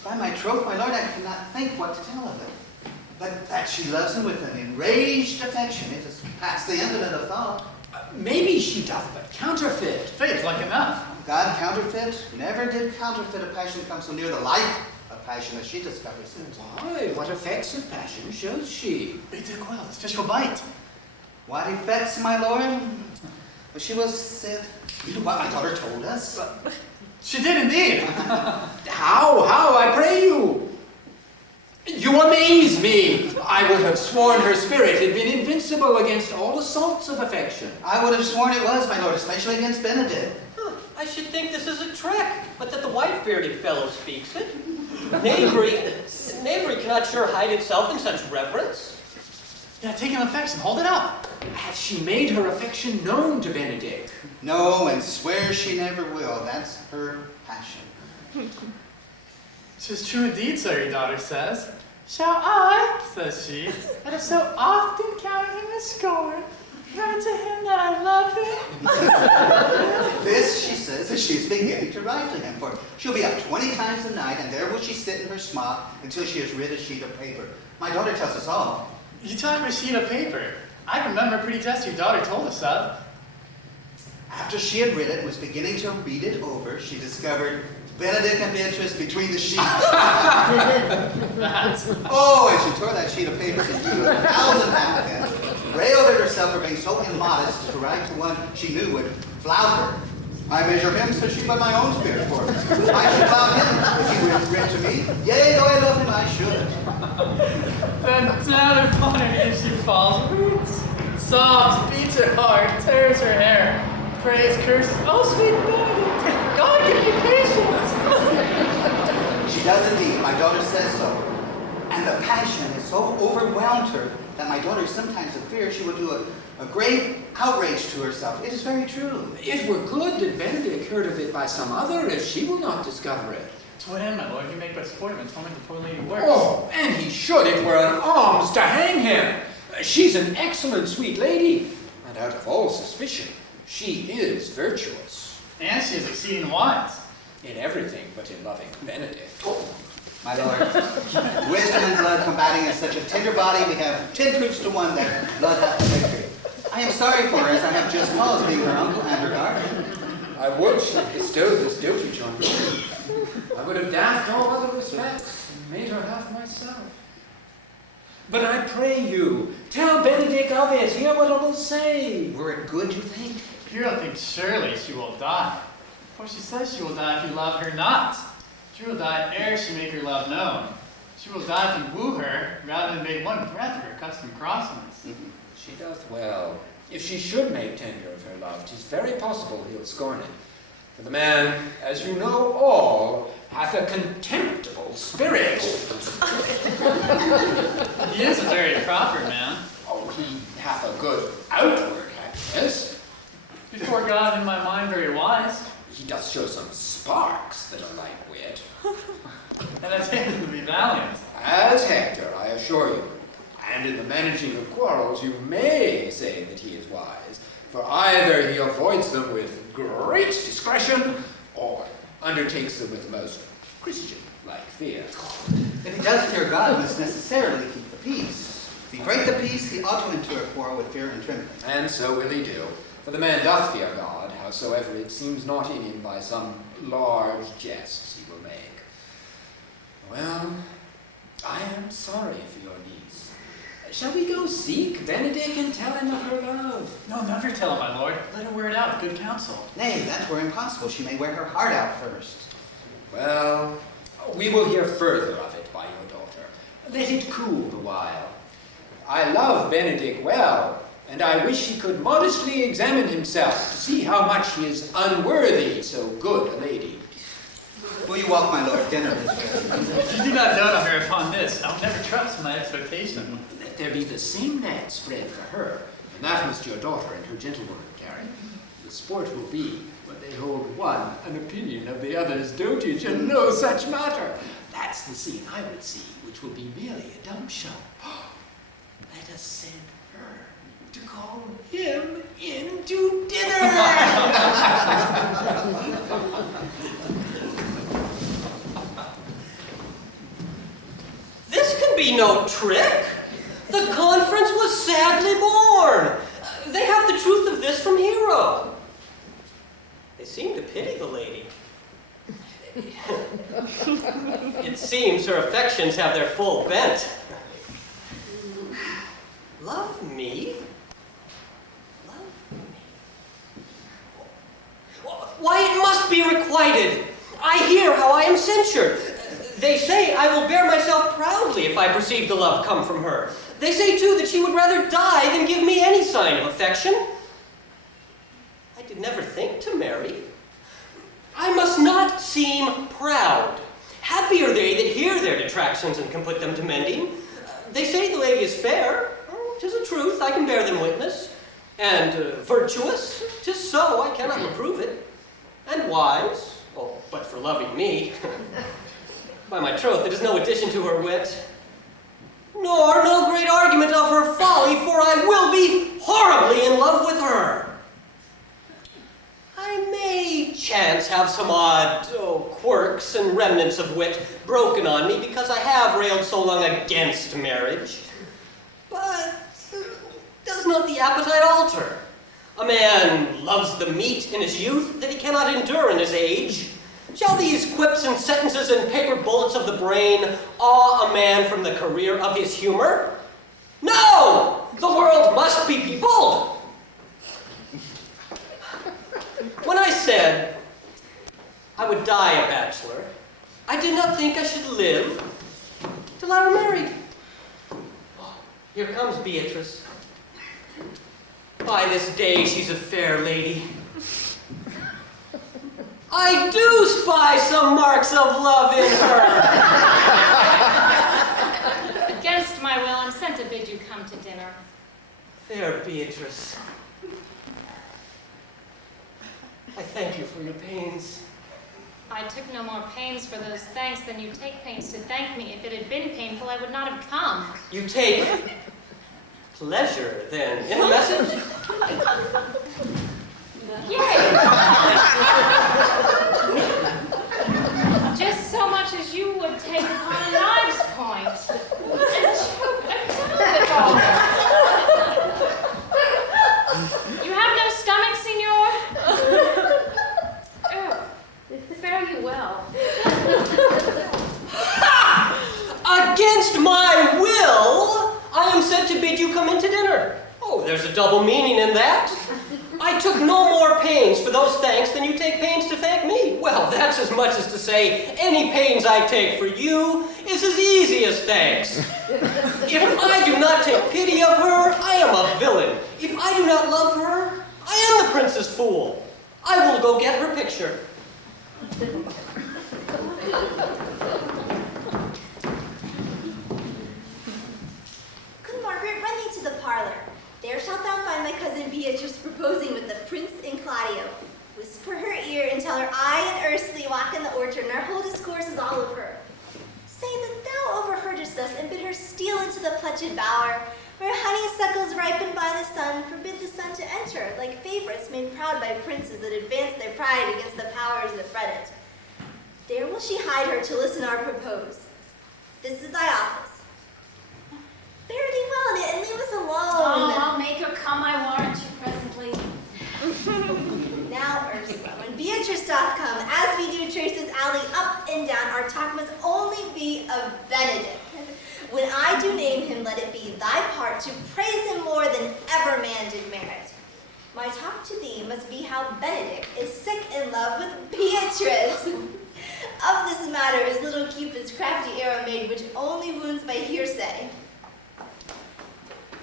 By my troth, my lord, I cannot think what to tell of it. But that she loves him with an enraged affection, it is past the infinite of thought. Maybe she doth but counterfeit. Faith like enough. God counterfeit, never did counterfeit a passion come so near the life of passion as she discovers it. Why, what effects of passion shows she? It did well, this fish will bite. What effects, my lord? Well, she was said, you know what my daughter told us? She did indeed. How, I pray you? You amaze me. I would have sworn her spirit had been invincible against all assaults of affection. I would have sworn it was, my lord, especially against Benedict. I should think this is a trick, but that the white-bearded fellow speaks it. Knavery cannot sure hide itself in such reverence. Yeah, take him affection, hold it up. Hath she made her affection known to Benedict? No, and swears she never will. That's her passion. 'Tis true indeed, sir, your daughter says. Shall I, says she, that have so often counted him a scorn, learn to him that I love him? This, she says, as she's beginning to write to him, for she'll be up 20 times a night, and there will she sit in her smock until she has read a sheet of paper. My daughter tells us all. You talk of a sheet of paper. I remember a pretty jest your daughter told us of. After she had read it and was beginning to read it over, she discovered Benedict and Beatrice between the sheets. Oh, and she tore that sheet of paper into 1,000 halfpence, railed at herself for being so immodest to write to one she knew would flout her. I measure him, says she, by my own spirit for I should flout him if he would have written to me. Yea, though I love him, I should. Then down upon her if she falls, weeps, sobs, beats her heart, tears her hair, prays, curses. Oh, sweet Benedict, God give you patience. She does indeed. My daughter says so. And the passion has so overwhelmed her that my daughter sometimes in fear she will do a great outrage to herself. It is very true. It were good that Benedict heard of it by some other, if she will not discover it. To what end, my lord? You make but sport of and torment the poor lady worse. Oh, and he should. It were an alms to hang him. She's an excellent sweet lady, and out of all suspicion, she is virtuous. And she is exceeding wise. In everything but in loving Benedict. My lord, wisdom and blood combating in such a tender body, we have 10 proofs to 1 that blood hath the victory. I am sorry for her, as I have just cause, being her uncle and her guardian. I would she had bestowed this dotage on me. I would have daffed all other respects, and made her half myself. But I pray you, tell Benedict of it, hear what I will say. Were it good, you think? Hero thinks surely she will die. For she says she will die if you love her not. She will die ere she make her love known. She will die if you woo her, rather than make one breath of her accustomed crossiness. She doth well. If she should make tender of her love, 'tis very possible he'll scorn it. For the man, as you know all, hath a contemptible spirit. He is a very proper man. Oh, he hath a good outward happiness. Before God, in my mind, very wise. He doth show some sparks that are like wit. And I take him to be valiant. As Hector, I assure you. And in the managing of quarrels, you may say that he is wise, for either he avoids them with great discretion, or undertakes them with most Christian-like fear. If he does fear God, he must necessarily keep the peace. If he break the peace, he ought to enter a quarrel with fear and trembling. And so will he do. For the man doth fear God, howsoever it seems not in him by some large jests he will make. Well, I am sorry for your niece. Shall we go seek Benedict and tell him of her love? No, never tell him, my lord. Let her wear it out with good counsel. Nay, that were impossible. She may wear her heart out first. Well, we will hear further of it by your daughter. Let it cool the while. I love Benedict well, and I wish he could modestly examine himself to see how much he is unworthy so good a lady. Will you walk, my lord, dinner this way? If you do not dote on her upon this, I will never trust my expectation. Let there be the same net spread for her, and that must your daughter and her gentlewoman carry. The sport will be when they hold one an opinion of the other's dotage, and no such matter. That's the scene I would see, which will be merely a dumb show. Let us send her to call him in to dinner. This can be no trick. pity the lady. It seems her affections have their full bent. Love me? Love me? Why, it must be requited. I hear how I am censured. They say I will bear myself proudly if I perceive the love come from her. They say, too, that she would rather die than give me any sign of affection. I did never think to marry. I must not seem proud. Happy are they that hear their detractions and can put them to mending. They say the lady is fair. 'Tis a truth, I can bear them witness. And virtuous, 'tis so, I cannot reprove it. And wise, oh, but for loving me. By my troth, it is no addition to her wit, nor no great argument of her folly, for I will be horribly in love with her. I may chance have some odd quirks and remnants of wit broken on me because I have railed so long against marriage. But does not the appetite alter? A man loves the meat in his youth that he cannot endure in his age. Shall these quips and sentences and paper bullets of the brain awe a man from the career of his humor? No! The world must be peopled! When I said I would die a bachelor, I did not think I should live till I were married. Oh, here comes Beatrice. By this day, she's a fair lady. I do spy some marks of love in her. Against my will, I'm sent to bid you come to dinner. Fair Beatrice, I thank you for your pains. I took no more pains for those thanks than you take pains to thank me. If it had been painful, I would not have come. You take pleasure, then, in the message? Yay! Just so much as you would take upon a knife's point. And choke and done with all. You have no stomach, senor? Oh, fare you well. Against my will, I am sent to bid you come in to dinner. Oh, there's a double meaning in that. I took no more pains for those thanks than you take pains to thank me. Well, that's as much as to say any pains I take for you is as easy as thanks. If I do not take pity of her, I am a villain. If I do not love her, I am the prince's fool. I will go get her picture. Good Margaret, run thee to the parlor. There shalt thou find my cousin Beatrice proposing with the Prince and Claudio. Whisper her ear and tell her I and Ursula walk in the orchard, and our whole discourse is all of her. Say that thou overheardest us, and bid her steal into the pletched bower, where honeysuckles ripened by the sun forbid the sun to enter, like favorites made proud by princes that advance their pride against the powers that fret it. There will she hide her to listen our propose. This is thy office. Fare thee well in it, and leave us alone. Oh, I'll make her come, I warrant you presently. Now, Ursula, when Beatrice doth come, as we do trace this alley up and down, our talk must only be of Benedict. When I do name him, let it be thy part to praise him more than ever man did merit. My talk to thee must be how Benedict is sick in love with Beatrice. Of this matter is little Cupid's crafty arrow made, which only wounds by hearsay.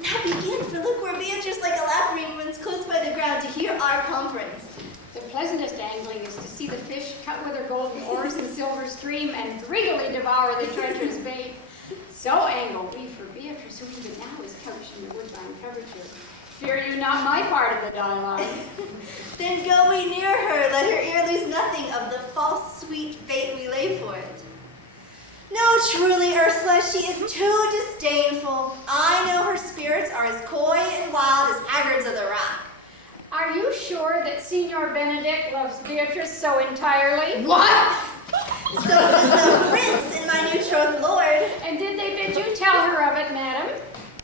Now begin, for look where Beatrice like a lapwing runs close by the ground to hear our conference. The pleasantest angling is to see the fish cut with their golden oars in silver stream and greedily devour the treacherous bait. So angle we for Beatrice, who even now is couched in the woodbine coverture. Fear you not my part of the dialogue. Then go we near her, let her ear lose nothing of the false sweet fate we lay for it. No, truly, Ursula, she is too disdainful. I know her spirits are as coy and wild as haggards of the rock. Are you sure that Signor Benedict loves Beatrice so entirely? What? So says the prince and my new betrothed lord. And did they bid you tell her of it, madam?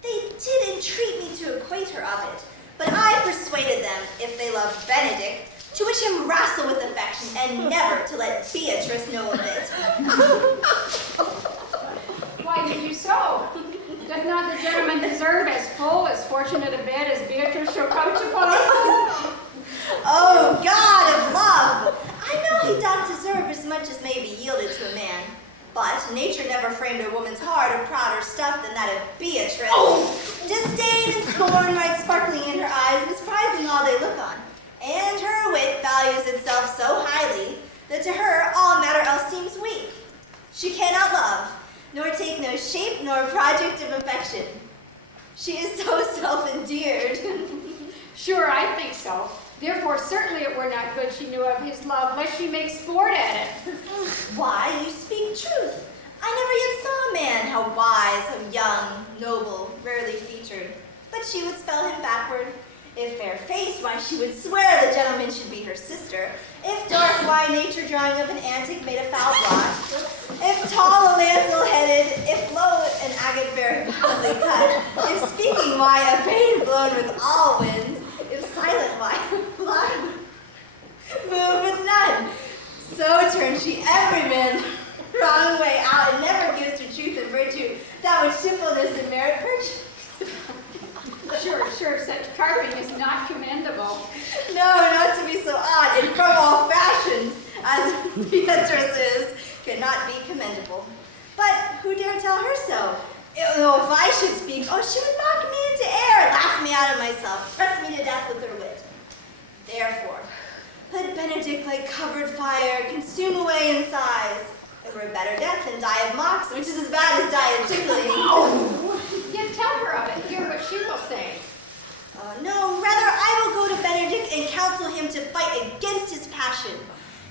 They did entreat me to acquaint her of it, but I persuaded them, if they loved Benedict, to wish him wrestle with affection, and never to let Beatrice know of it. Why did you so? Does not the gentleman deserve as full, as fortunate a bed as Beatrice shall come upon? Oh, God of love! I know he doth deserve as much as may be yielded to a man, but nature never framed a woman's heart of prouder stuff than that of Beatrice. Disdain and scorn ride sparkling in her eyes, misprizing all they look on. And her wit values itself so highly that to her all matter else seems weak. She cannot love, nor take no shape nor project of affection. She is so self-endeared. Sure, I think so. Therefore, certainly it were not good she knew of his love, lest she make sport at it. Why, you speak truth. I never yet saw a man how wise, how young, noble, rarely featured. But she would spell him backward. If fair-faced, why, she would swear the gentleman should be her sister. If dark, why, nature drawing of an antic made a foul blot. If tall, a lancel-headed. If low, an agate very badly cut. If speaking, why, a vein blown with all winds. If silent, why, blind, move with none. So turns she every man wrong way out, and never gives to truth and virtue that which simpleness and merit purchase. Sure, such carping is not commendable. No, not to be so odd, and from all fashions, as Beatrice is, cannot be commendable. But who dare tell her so? Though if I should speak, oh, she would knock me into air, laugh me out of myself, press me to death with her wit. Therefore, let Benedict like covered fire consume away in sighs. It were a better death than die of mocks, which is as bad as die of tickling. Yet tell her of it, hear what she will say. No, rather I will go to Benedict and counsel him to fight against his passion.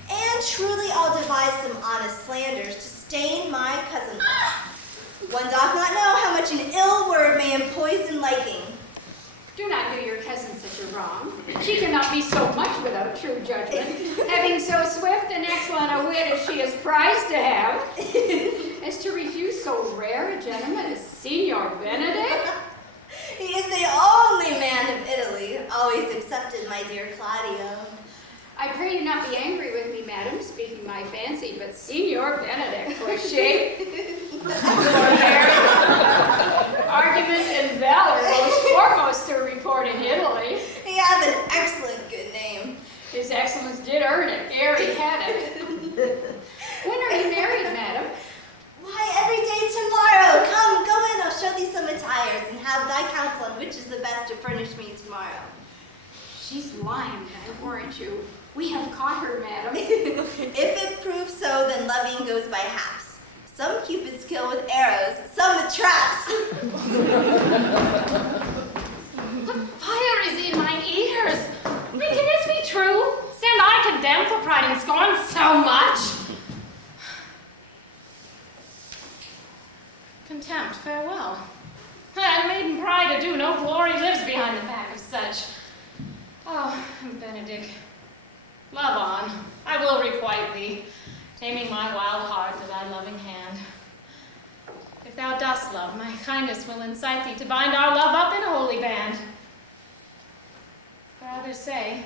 And truly I'll devise some honest slanders to stain my cousin. One doth not know how much an ill word may empoison liking. Do not do your cousin such a wrong. She cannot be so much without true judgment, having so swift and excellent a wit as she is prized to have, as to refuse so rare a gentleman as Signor Benedict. He is the only man of Italy, always excepted my dear Claudio. I pray you not be angry with me, madam, speaking my fancy, but Signor Benedict, for shape, for merit, argument, and valor, most foremost to report in Italy. He hath an excellent good name. His excellence did earn it, ere he had it. When are you married, madam? Why, every day tomorrow. Come, go in, I'll show thee some attires, and have thy counsel on which is the best to furnish me tomorrow. She's lying, I warrant you. We have caught her, madam. If it proves so, then loving goes by halves. Some Cupids kill with arrows, some with traps. What fire is in my ears? Can this be true? Stand I condemned for pride and scorn so much? Contempt, farewell. And maiden pride ado, no glory lives behind the back of such. Oh, Benedict, love on. I will requite thee, taming my wild heart to thy loving hand. If thou dost love, my kindness will incite thee to bind our love up in a holy band. For others say,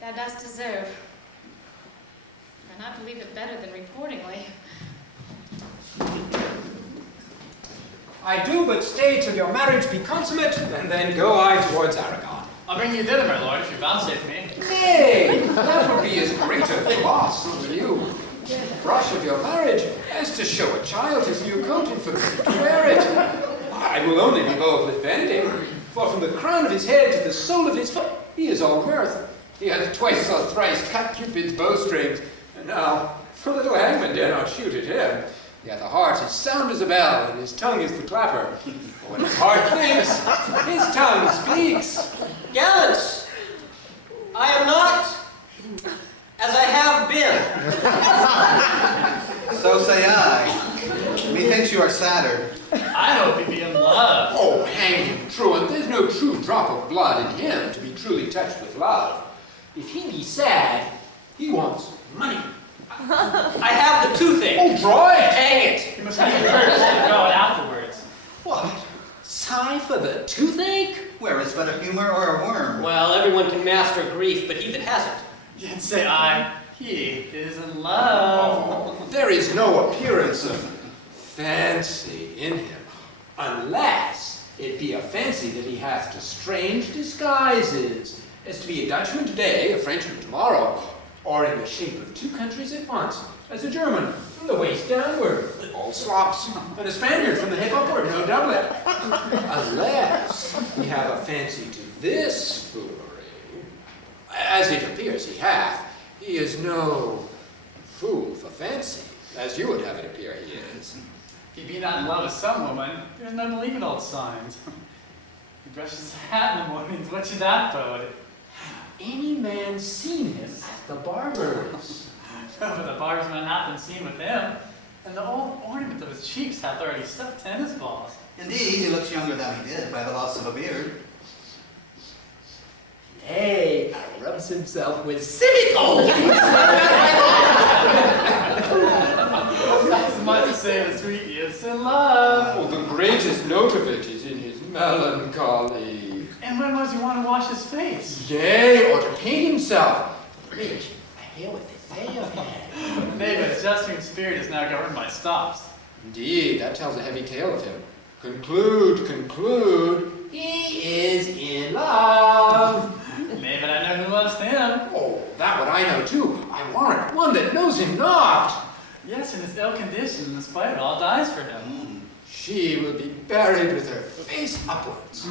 thou dost deserve. And I believe it better than reportingly. I do but stay till your marriage be consummate, and then go I towards Aragon. I'll bring you thither, my lord, if you vouchsafe me. Nay, that would be as great a loss to you, rush of your marriage, as to show a child his new coat and forbid to wear it. I will only be bold with Benedict, for from the crown of his head to the sole of his foot, he is all mirth. He hath twice or thrice cut Cupid's bowstrings, and now the little hangman dare not shoot at him. He hath a heart as sound as a bell, and his tongue is the clapper. For when his heart thinks, his tongue speaks. Gallants, I am not as I have been. So say I. Methinks you are sadder. I hope he be in love. Oh, hang him, truant. There's no true drop of blood in him to be truly touched with love. If he be sad, he wants money. I have the toothache. Oh, draw it! Hang it. You must have the courtesy to go it afterwards. What? Sigh for the toothache? Where is better humor or a worm? Well, everyone can master grief, but he that hasn't. Yet say I, he is in love. There is no appearance of fancy in him, unless it be a fancy that he hath to strange disguises, as to be a Dutchman today, a Frenchman tomorrow, or in the shape of two countries at once, as a German from the waist downward, all slops, and a Spaniard from the hip upward, no doublet. Unless he have a fancy to this foolery, as it appears he hath. He is no fool for fancy, as you would have it appear he is. If he be not in love with some woman, there's no believing old signs. He brushes his hat in the mornings, what should that bode? Any man seen him at the barber's? But the barberman hath been seen with him, and the old ornament of his cheeks hath already stuffed tennis balls. Indeed, he looks younger than he did by the loss of a beard. Nay, rubs himself with civico. That's as much to say the sweet is in love. Oh, the greatest note of it is in his melancholy. And when was he want to wash his face? Yea, or to paint himself. Rich, I hear what they say of him. Nay, but his gesturing spirit is now governed by stops. Indeed, that tells a heavy tale of him. Conclude, he is in love. Nay, but I know who loves him. Oh, that would I know too. I warrant one that knows him not. Yes, in his ill condition, in spite of all, dies for him. She will be buried with her face upwards.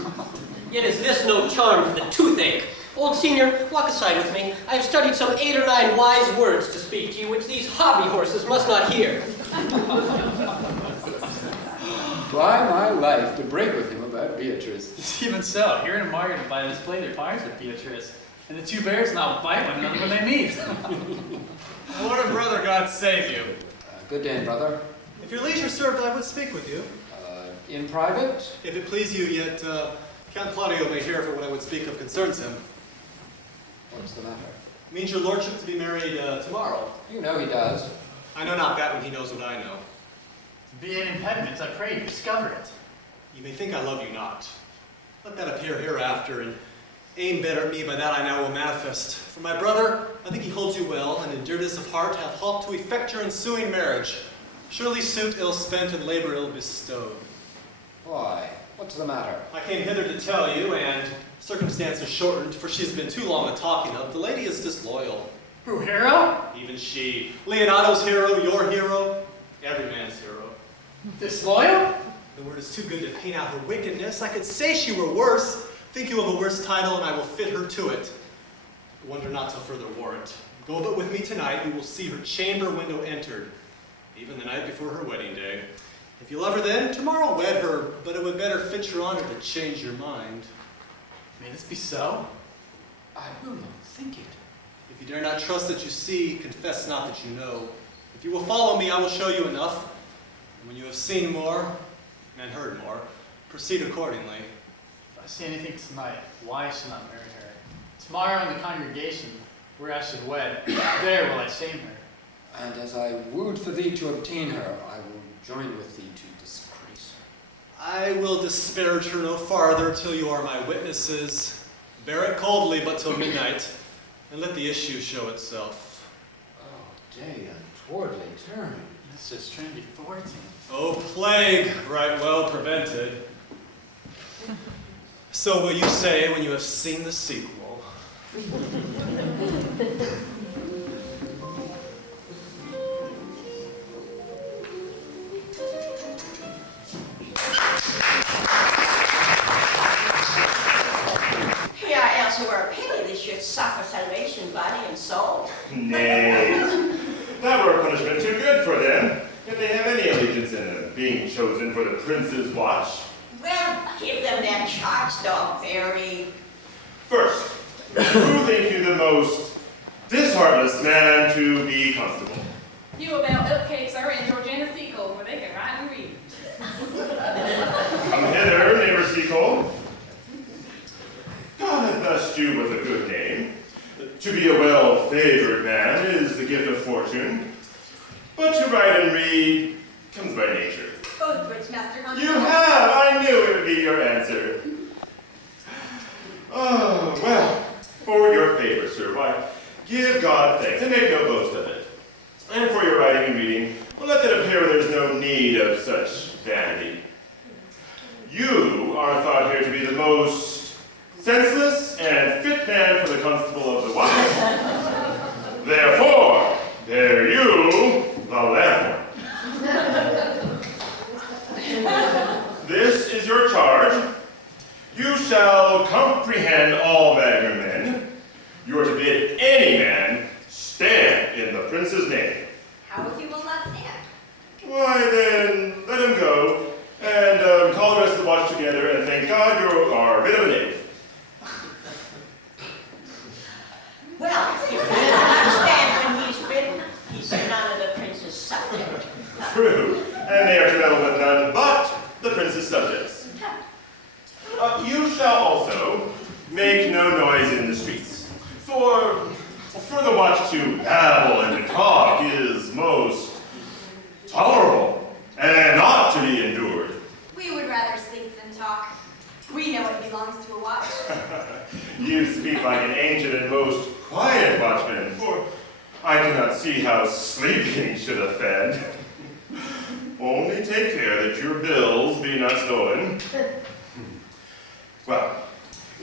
Yet is this no charm for the toothache? Old senior, walk aside with me. I have studied some 8 or 9 wise words to speak to you, which these hobby horses must not hear. Try my life to break with him about Beatrice. Even so, here in Margaret by display their fires with Beatrice, and the two bears now bite one another when they meet. Lord and brother, God save you. Good day, brother. If your leisure served, I would speak with you. In private? If it please you, yet Count Claudio may hear if what I would speak of concerns him. What's the matter? Means your lordship to be married tomorrow. You know he does. I know not that when he knows what I know. Be an impediment, I pray you, discover it. You may think I love you not. Let that appear hereafter, and aim better at me, by that I now will manifest. For my brother, I think he holds you well, and in dearness of heart hath holp to effect your ensuing marriage. Surely suit ill spent and labor ill bestowed. Why? What's the matter? I came hither to tell you, and circumstances shortened, for she has been too long a talking of. The lady is disloyal. Who, hero? Even she. Leonato's hero, your hero, every man's hero. Disloyal? The word is too good to paint out her wickedness. I could say she were worse. Think you of a worse title, and I will fit her to it. Wonder not till further warrant. Go but with me tonight, you will see her chamber window entered, even the night before her wedding day. If you love her then, tomorrow wed her, but it would better fit your honor to change your mind. May this be so? I will not think it. If you dare not trust that you see, confess not that you know. If you will follow me, I will show you enough. And when you have seen more, and heard more, proceed accordingly. If I see anything tonight, why should I marry her? Tomorrow in the congregation, where I should wed, there will I shame her. And as I wooed for thee to obtain her, I will join with thee to disgrace her. I will disparage her no farther till you are my witnesses. Bear it coldly but till midnight, and let the issue show itself. Oh, day untowardly turned. Mrs. Trinity 14. Oh, plague, right well prevented. So will you say when you have seen the sequel? Here I also were a pity they should suffer salvation, body and soul. Nay, that were a punishment too good for them, if they have any allegiance in them, being chosen for the prince's watch. Well, give them their charge, Don Pedro. First, who think you the most disheartless man to be constable? You about upcakes are in Georgiana Seacold, where they can write and read. Come hither, neighbor Seacold. God hath blessed you with a good name. To be a well-favored man is the gift of fortune, but to write and read comes by nature. Both Bridge Master Hunter. You have! I knew it would be your answer. Oh, well, for your favor, sir, why, give God thanks and make no boast of it. And for your writing and reading, well, let it appear there is no need of such vanity. You are thought here to be the most senseless and fit man for the constable of the watch. Therefore, bear you the lamp. This is your charge. You shall comprehend all manner men. You are to bid any man stand in the prince's name. How if he will not stand? Why then, let him go, and call the rest of the watch together, and thank God you are a bit of a knave. Well, if he cannot stand when he's bidden, he's none of the prince's subject. True, and they are to meddle with none but the prince's subjects. You shall also make no noise in the streets, for the watch to babble and to talk is most tolerable and not to be endured. We would rather sleep than talk. We know it belongs to a watch. You speak like an ancient and most quiet watchman, for I do not see how sleeping should offend. Only take care that your bills be not stolen. Well,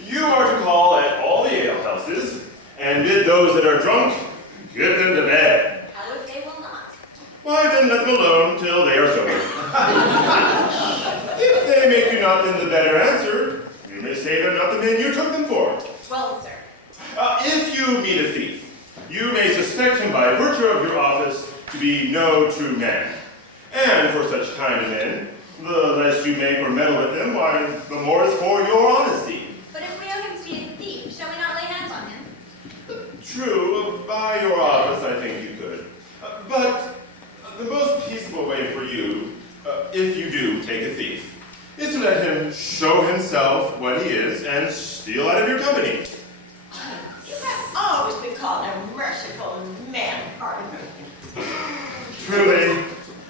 you are to call at all the alehouses and bid those that are drunk get them to bed. How if they will not? Why then let them alone till they are sober. If they make you not then the better answer, you may say them not the men you took them for. Well, sir. If you meet a thief, you may suspect him by virtue of your office to be no true man. And for such kind of men, the less you make or meddle with them, why, the more is for your honesty. But if we know him to be a thief, shall we not lay hands on him? True, by your office I think you could. But the most peaceable way for you, if you do take a thief, is to let him show himself what he is and steal out of your company. You have always been called a merciful man, pardon me. Truly,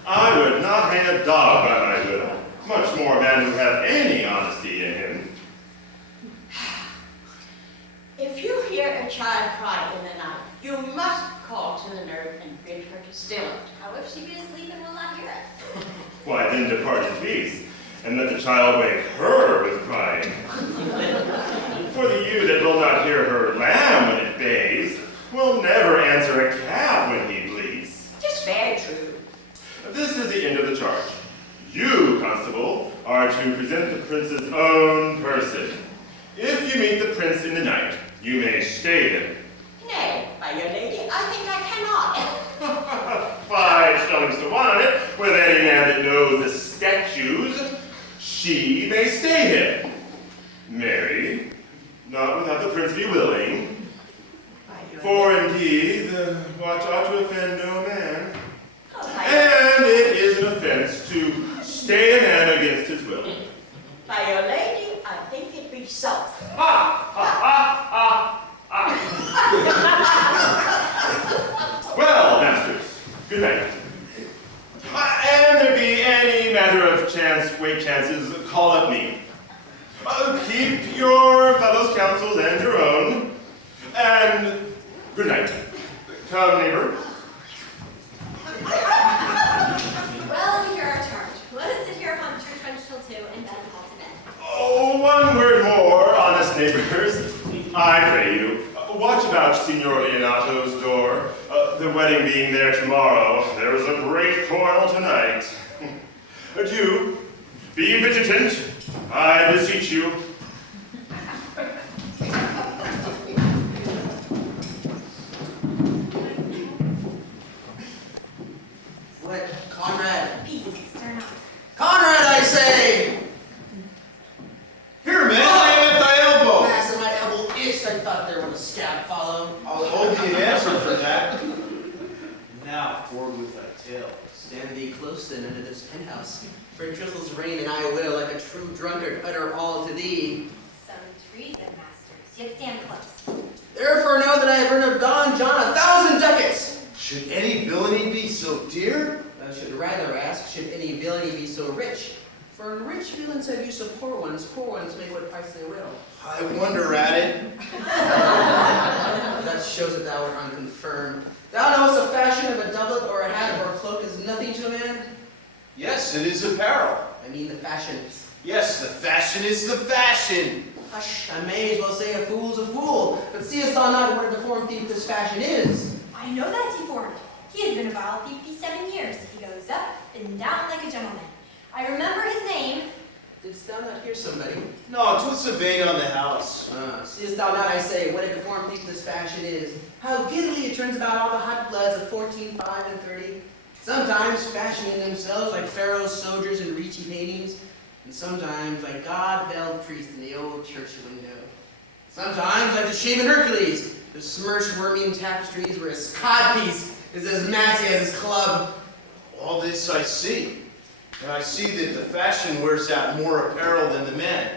I would not hang a dog by my will, much more a man who have any honesty in him. If you hear a child cry in the night, you must call to the nurse and bid her to still it. How if she be asleep and will not hear us? Why then depart in peace, and let the child wake her with crying. For the ewe that will not hear her lamb when it bays, will never answer a calf when he bleats. Just very true. This is the end of the charge. You, constable, are to present the prince's own person. If you meet the prince in the night, you may stay him. Nay, my young lady, I think I cannot. 5 shillings to 1 on it, with any man that knows the statutes, she may stay him. Marry, not without the prince be willing, for indeed the watch ought to offend no man, and it is an offense to stay a man against his will. By your lady, I think it be so. Well, masters, good night. And there be any matter of chances, call up me. Keep your fellows' counsels and your own. And good night. Come, neighbor. Well, we hear our charge. Let us sit here upon the church bench till 2 and then call to bed. Oh, one word more, honest neighbors. I pray you, watch about Signor Leonato's door. The wedding being there tomorrow, there is a great coil tonight. Adieu. Be vigilant, I beseech you. What? Conrad? Peace, stir not. Conrad, I say! Here, man, I am at thy elbow. Mass, my elbow itched. I thought there was a scab follow. I'll hold thee an answer for that. Now, forward with thy tale. Stand thee close then under this penthouse. For it drizzles rain, and I will, like a true drunkard, utter all to thee. Some treason, masters, yet stand close. Therefore know that I have earned of Don John 1,000 ducats. Should any villainy be so dear? Thou should rather ask, should any villainy be so rich? For For in rich villains have use of poor ones make what price they will. I wonder at it. That shows that thou art unconfirmed. Thou knowest the fashion of a doublet or a hat or a cloak is nothing to a man? Yes, it is apparel. I mean the fashion. Yes, the fashion is the fashion. Hush, I may as well say a fool's a fool. But seest thou not what a deformed thief this fashion is? I know that deformed. He has been a vile thief 57 years. He goes up and down like a gentleman. I remember his name. Didst thou not hear somebody? No, 'twas a vein on the house. Seest thou not, I say, what a deformed thief this fashion is? How giddily it turns about all the hot bloods of 14, 5, and 30. Sometimes fashioning themselves like Pharaoh's soldiers in Ricci paintings, and sometimes like God-veiled priests in the old church window. Sometimes like the shaven Hercules, the smirched worming tapestries where his codpiece is as massy as his club. All this I see. And I see that the fashion wears out more apparel than the man.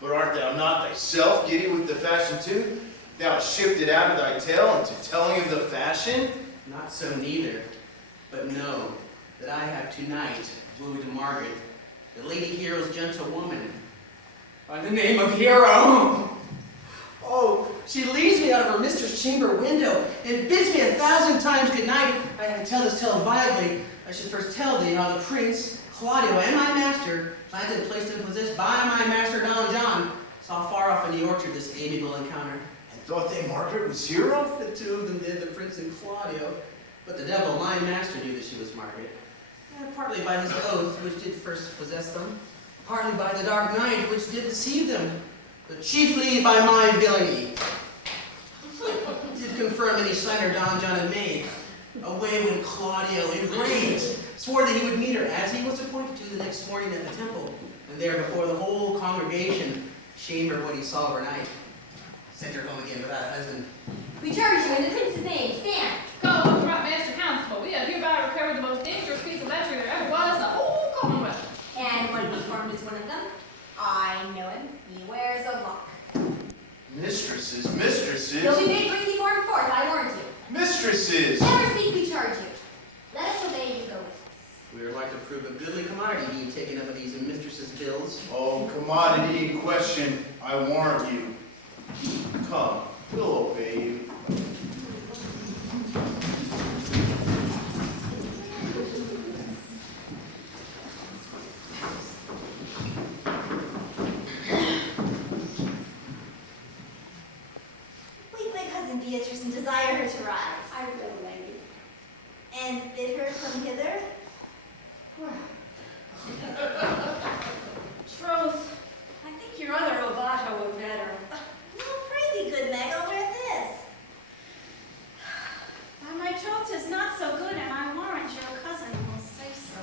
But art thou not thyself giddy with the fashion too? Thou hast shifted out of thy tale into telling of the fashion? Not so neither. But know that I have tonight wooed Margaret, the Lady Hero's gentlewoman, by the name of Hero. Oh, she leads me out of her mistress' chamber window and bids me 1,000 times good night. I have to tell this tale viably. I should first tell thee how the prince, Claudio, and my master, planted, placed, and possessed by my master Don John, saw far off in the orchard this amiable encounter. And thought they Margaret was Hero? The two of them did, the prince and Claudio. But the devil, my master, knew that she was Margaret. Partly by his oath, which did first possess them, partly by the dark night, which did deceive them, but chiefly by my villainy. Did confirm any slander Don John had made. Away when Claudio, enraged, swore that he would meet her, as he was appointed to the next morning at the temple, and there before the whole congregation, shamed her what he saw overnight. Sent her home again without a husband. We charge you in the prince's name. Stand. Go, corrupt master constable. We have hereby recovered the most dangerous piece of entry there ever was in the whole Commonwealth. And what deformed is one of them? I know him. He wears a lock. Mistresses. You'll be made bring deformed forth, I warrant you. Mistresses. Never speak, we charge you. Let us obey you, go with us. We are like to prove a goodly commodity being taken up of these mistresses' bills. Oh, commodity in question, I warrant you. Come, we'll obey you. Wake my cousin Beatrice and desire her to rise. I will, lady. And bid her come hither. Troth, I think your other Robato were better. No, pray thee, good Meg, I'll wear this. My troth is not so good, and I warrant your cousin will say so.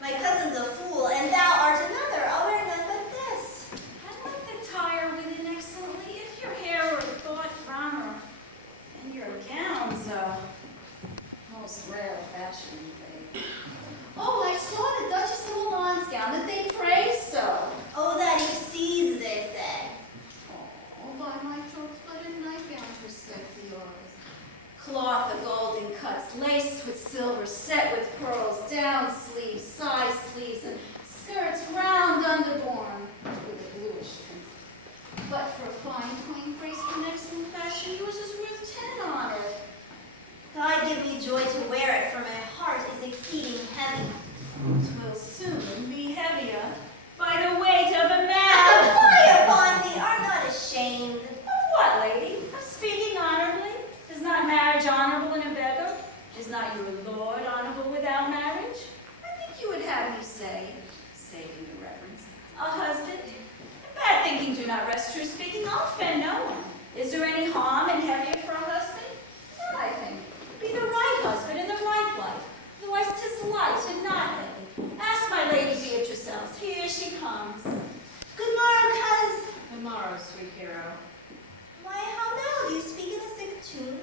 My cousin's a fool, and thou art another. I'll wear none but this. I'd like to tire within excellently if your hair were thought from her, and your gowns most rare fashion thing. Oh, I saw the Duchess of Milan's gown that they praise so. Oh, that exceeds, they said. Oh, by my troth, but a nightgown to step to yours. Cloth of golden cuts, laced with silver, set with pearls, down sleeves, side sleeves, and skirts round underborn with a bluish tint. But for a fine plain grace from excellent fashion, yours is worth 10 on it. God give me joy to wear it, for my heart is exceeding heavy. 'Twill soon be heavier by the weight of a man. Fie upon thee, art not ashamed. Of what, lady? Of speaking honorably? Is not marriage honorable in a beggar? Is not your lord honorable without marriage? I think you would have me say, saving the reverence, a husband. Bad thinking do not rest true speaking. I'll offend no one. Is there any harm in heavier for a husband? No, I think. Be the right husband and the right wife. Otherwise 'tis light and not heavy. Ask my lady Beatrice else. Here she comes. Good morrow, coz. Good morrow, sweet hero. Why, how now? Do you speak in a sick tune?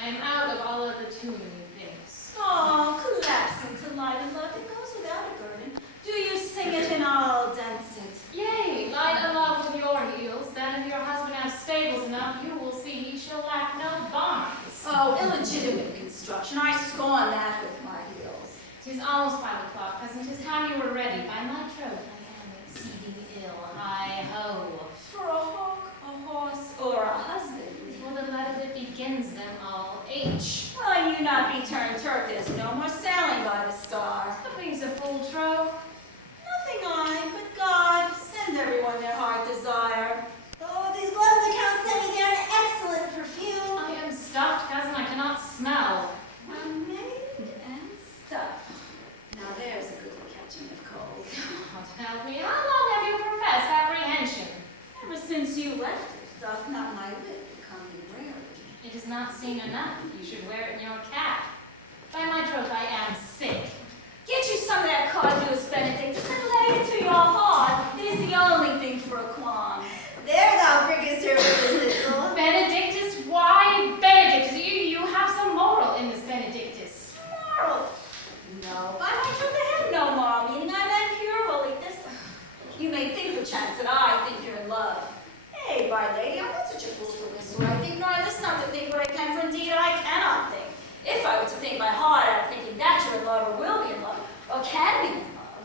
I am out of all other tuning things. Oh, collapsing to light and love, it goes without a burden. Do you sing it and I'll dance it? Yea, light along with your heels, then if your husband has stables enough, you will see he shall lack no barns. Oh, illegitimate construction. I scorn that with my heels. 'Tis almost 5 o'clock, cousin. 'Tis time you were ready. By my troth, I still, hi-ho. For a hawk, a horse, or a husband. For the letter that begins them all, H. Well, you not be turned Turk, there's no more sailing by the star. Nothing's a full troth. Nothing I, but God, send everyone their heart desire. Oh, these gloves the Count sent me, they're an excellent perfume. I am stuffed, cousin, I cannot smell. I'm made and stuffed. Now there's a good catching of cold. God help me, how long have you professed apprehension? Ever since you left it, doth not my wit become me rarely. It is not seen enough. You should wear it in your cap. By my troth, I am sick. Get you some of that Claudius Benedictus and lay it to your heart. It is the only thing for a qualm. There thou bringest her with the little. Benedictus? Why Benedictus? You have some moral in this Benedictus. Moral? No, by my truth, I have no moral meaning. I'm that pure, holy this. You may think perchance that I think you're in love. Hey, by lady, I'm not such a fool for this what I think, nor this not to think what I can, for indeed I cannot think. If I were to think my heart out of thinking that you're in love, or will be in love, or can be in love.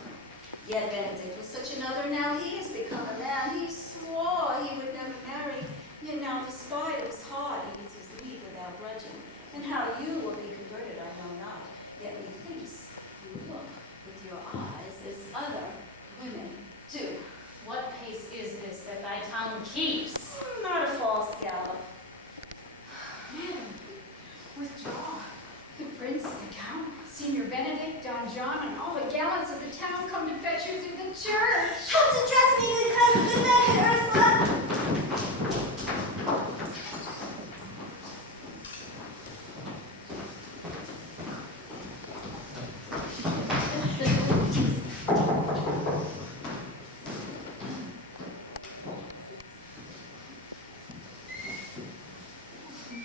Yet Benedict was such another, now he has become a man. He swore he would never marry, yet now despite of his heart, he eats his leave without grudging. And how you will be converted, I know not. Yet methinks you look with your eyes as other women do. What pace is this that thy tongue keeps? Not a false gallop. Madam, withdraw. The prince, the count, Senior Benedict, Don John, and all the gallants of the town come to fetch you to the church. Come to dress me, good cousin, good night, Ursula.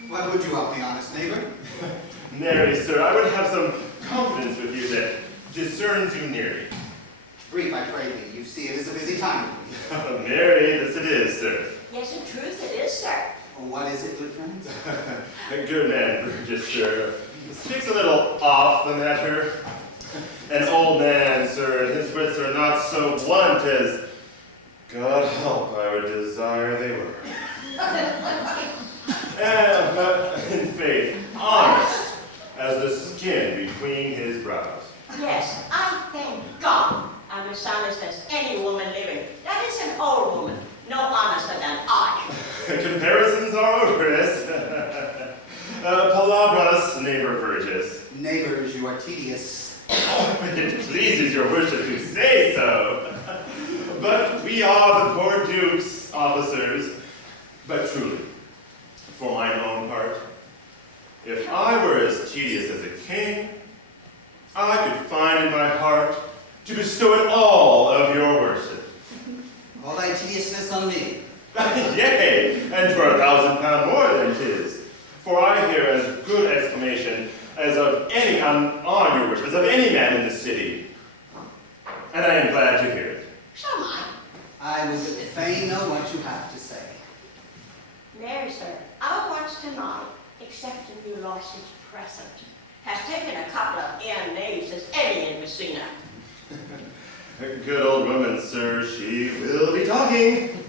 What would you of me, honest neighbor? Nary, sir, I would have some confidence with you that discerns you nearly. Brief, I pray thee. You see, it is a busy time. Nary, this it is, sir. Yes, in truth it is, sir. What is it, good friends? A good man, Burgess, sir, speaks a little off the matter. An old man, sir, and his wits are not so blunt as, God help, I would desire they were. But in faith, honest as the skin between his brows. Yes, I thank God I'm as honest as any woman living. That is an old woman, no honester than I. Comparisons are odorous. Palabras, neighbor Burgess. Neighbors, you are tedious. It pleases your worship to say so. But we are the poor duke's officers. But truly, for mine own part, if I were as tedious as a king, I could find in my heart to bestow it all of your worship. All thy tediousness on me. Yea, and 12,000 pound more than 'tis. For I hear as good exclamation as of any on your worship, as of any man in the city. And I am glad to hear it. So am I. I would fain know what you have to say. Nay, sir, our watch tonight, except if you lost its present, has taken a couple of knaves as any in Messina. Good old woman, sir, she will be talking.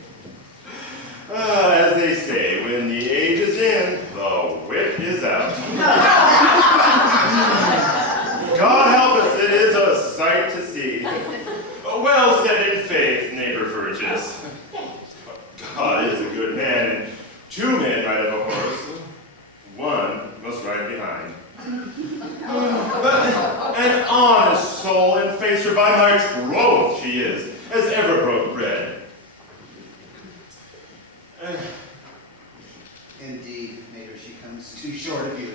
As they say, when the age is in, the wit is out. God help us, it is a sight to see. Well said in faith, neighbor Burgess. God is a good man, and two men ride of a horse. One must ride behind. But an honest soul and face her by my troth she is, as ever broke bread. Indeed, neighbor, she comes too short of you.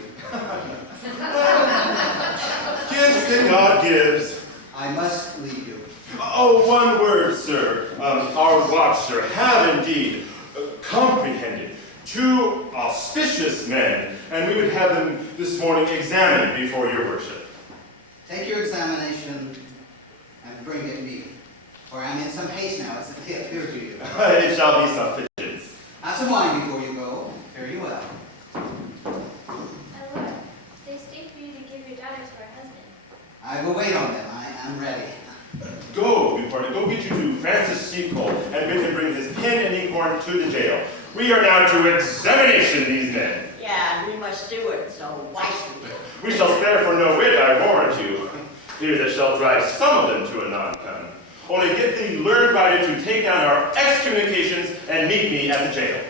Gifts that God gives. I must leave you. Oh, one word, sir. Our watch, sir, have indeed comprehended two auspicious men, and we would have them this morning examined before your worship. Take your examination and bring it me. For I'm in some haste now, as it appear to you. It shall be sufficient. Have some wine before you go. Fare you well. My lord, they stay for you to give your daughters for a husband. I will wait on them. I am ready. Go, we party. Go get you to Francis steep coal, and bid him bring his pen and inkhorn to the jail. We are now to examination these men. Yeah, and we must do it so wisely. We shall spare for no wit, I warrant you. Here that shall drive some of them to a non-con. Only get the learned writer to take down our excommunications and meet me at the jail.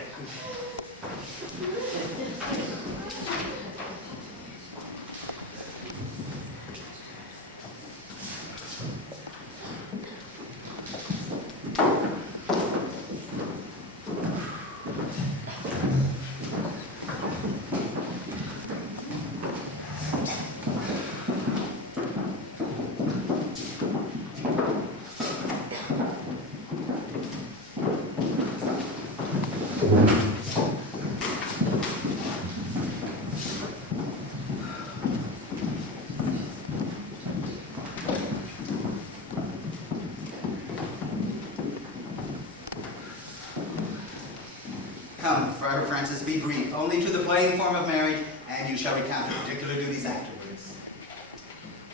Come, Friar Francis, be brief, only to the plain form of marriage, and you shall recount the particular duties afterwards.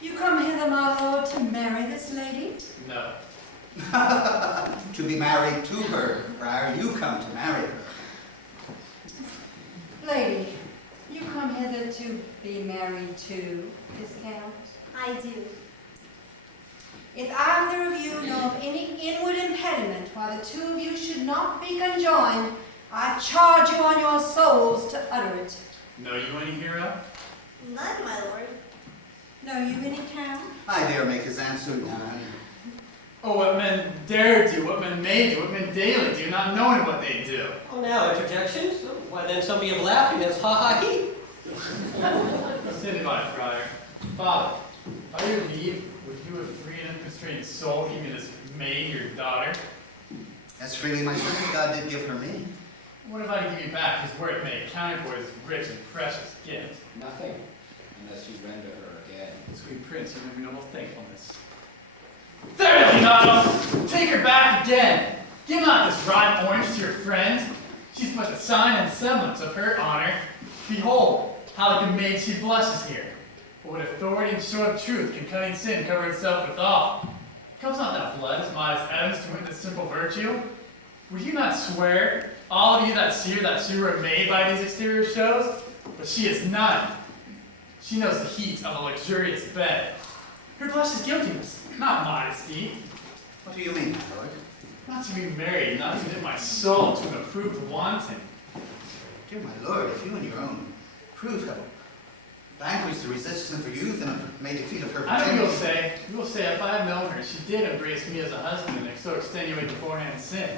You come hither, my lord, to marry this lady? No. To be married to her, Friar, you come to marry her. Lady, you come hither to be married to this count? I do. If either of you know of any inward impediment why the two of you should not be conjoined, I charge you on your souls to utter it. Know you any hero? None, my lord. Know you any count? I dare make his answer none. Oh, what men dare do, what men may do, what men daily do, not knowing what they do. Oh, now interjections? Why then somebody of laughing is ha ha he. Stand by, Friar. Father, by your leave, would you have free and unconstrained soul, even this maid, your daughter? As freely my servant God did give her me. What if I to give you back his word may account for his rich and precious gift? Nothing, unless you render her again. Sweet prince, you have noble thankfulness. There, Leonardo! Take her back again! Give not this rotten orange to your friend. She's but a sign and semblance of her honor. Behold, how like a maid she blushes here. For what authority and show of truth can cunning sin cover itself withal? Comes not that blood as modest Adam's to witness simple virtue? Would you not swear, all of you that see her, that you were made by these exterior shows? But she is none. She knows the heat of a luxurious bed. Her blush is guiltiness, not modesty. What do you mean, my lord? Not to be married, not to knit my soul to an approved wanton. Dear my lord, if you in your own proof have vanquished the resistance of youth and have made defeat of her I know virginity. you will say, if I had known her, she did embrace me as a husband and so extenuate beforehand sin.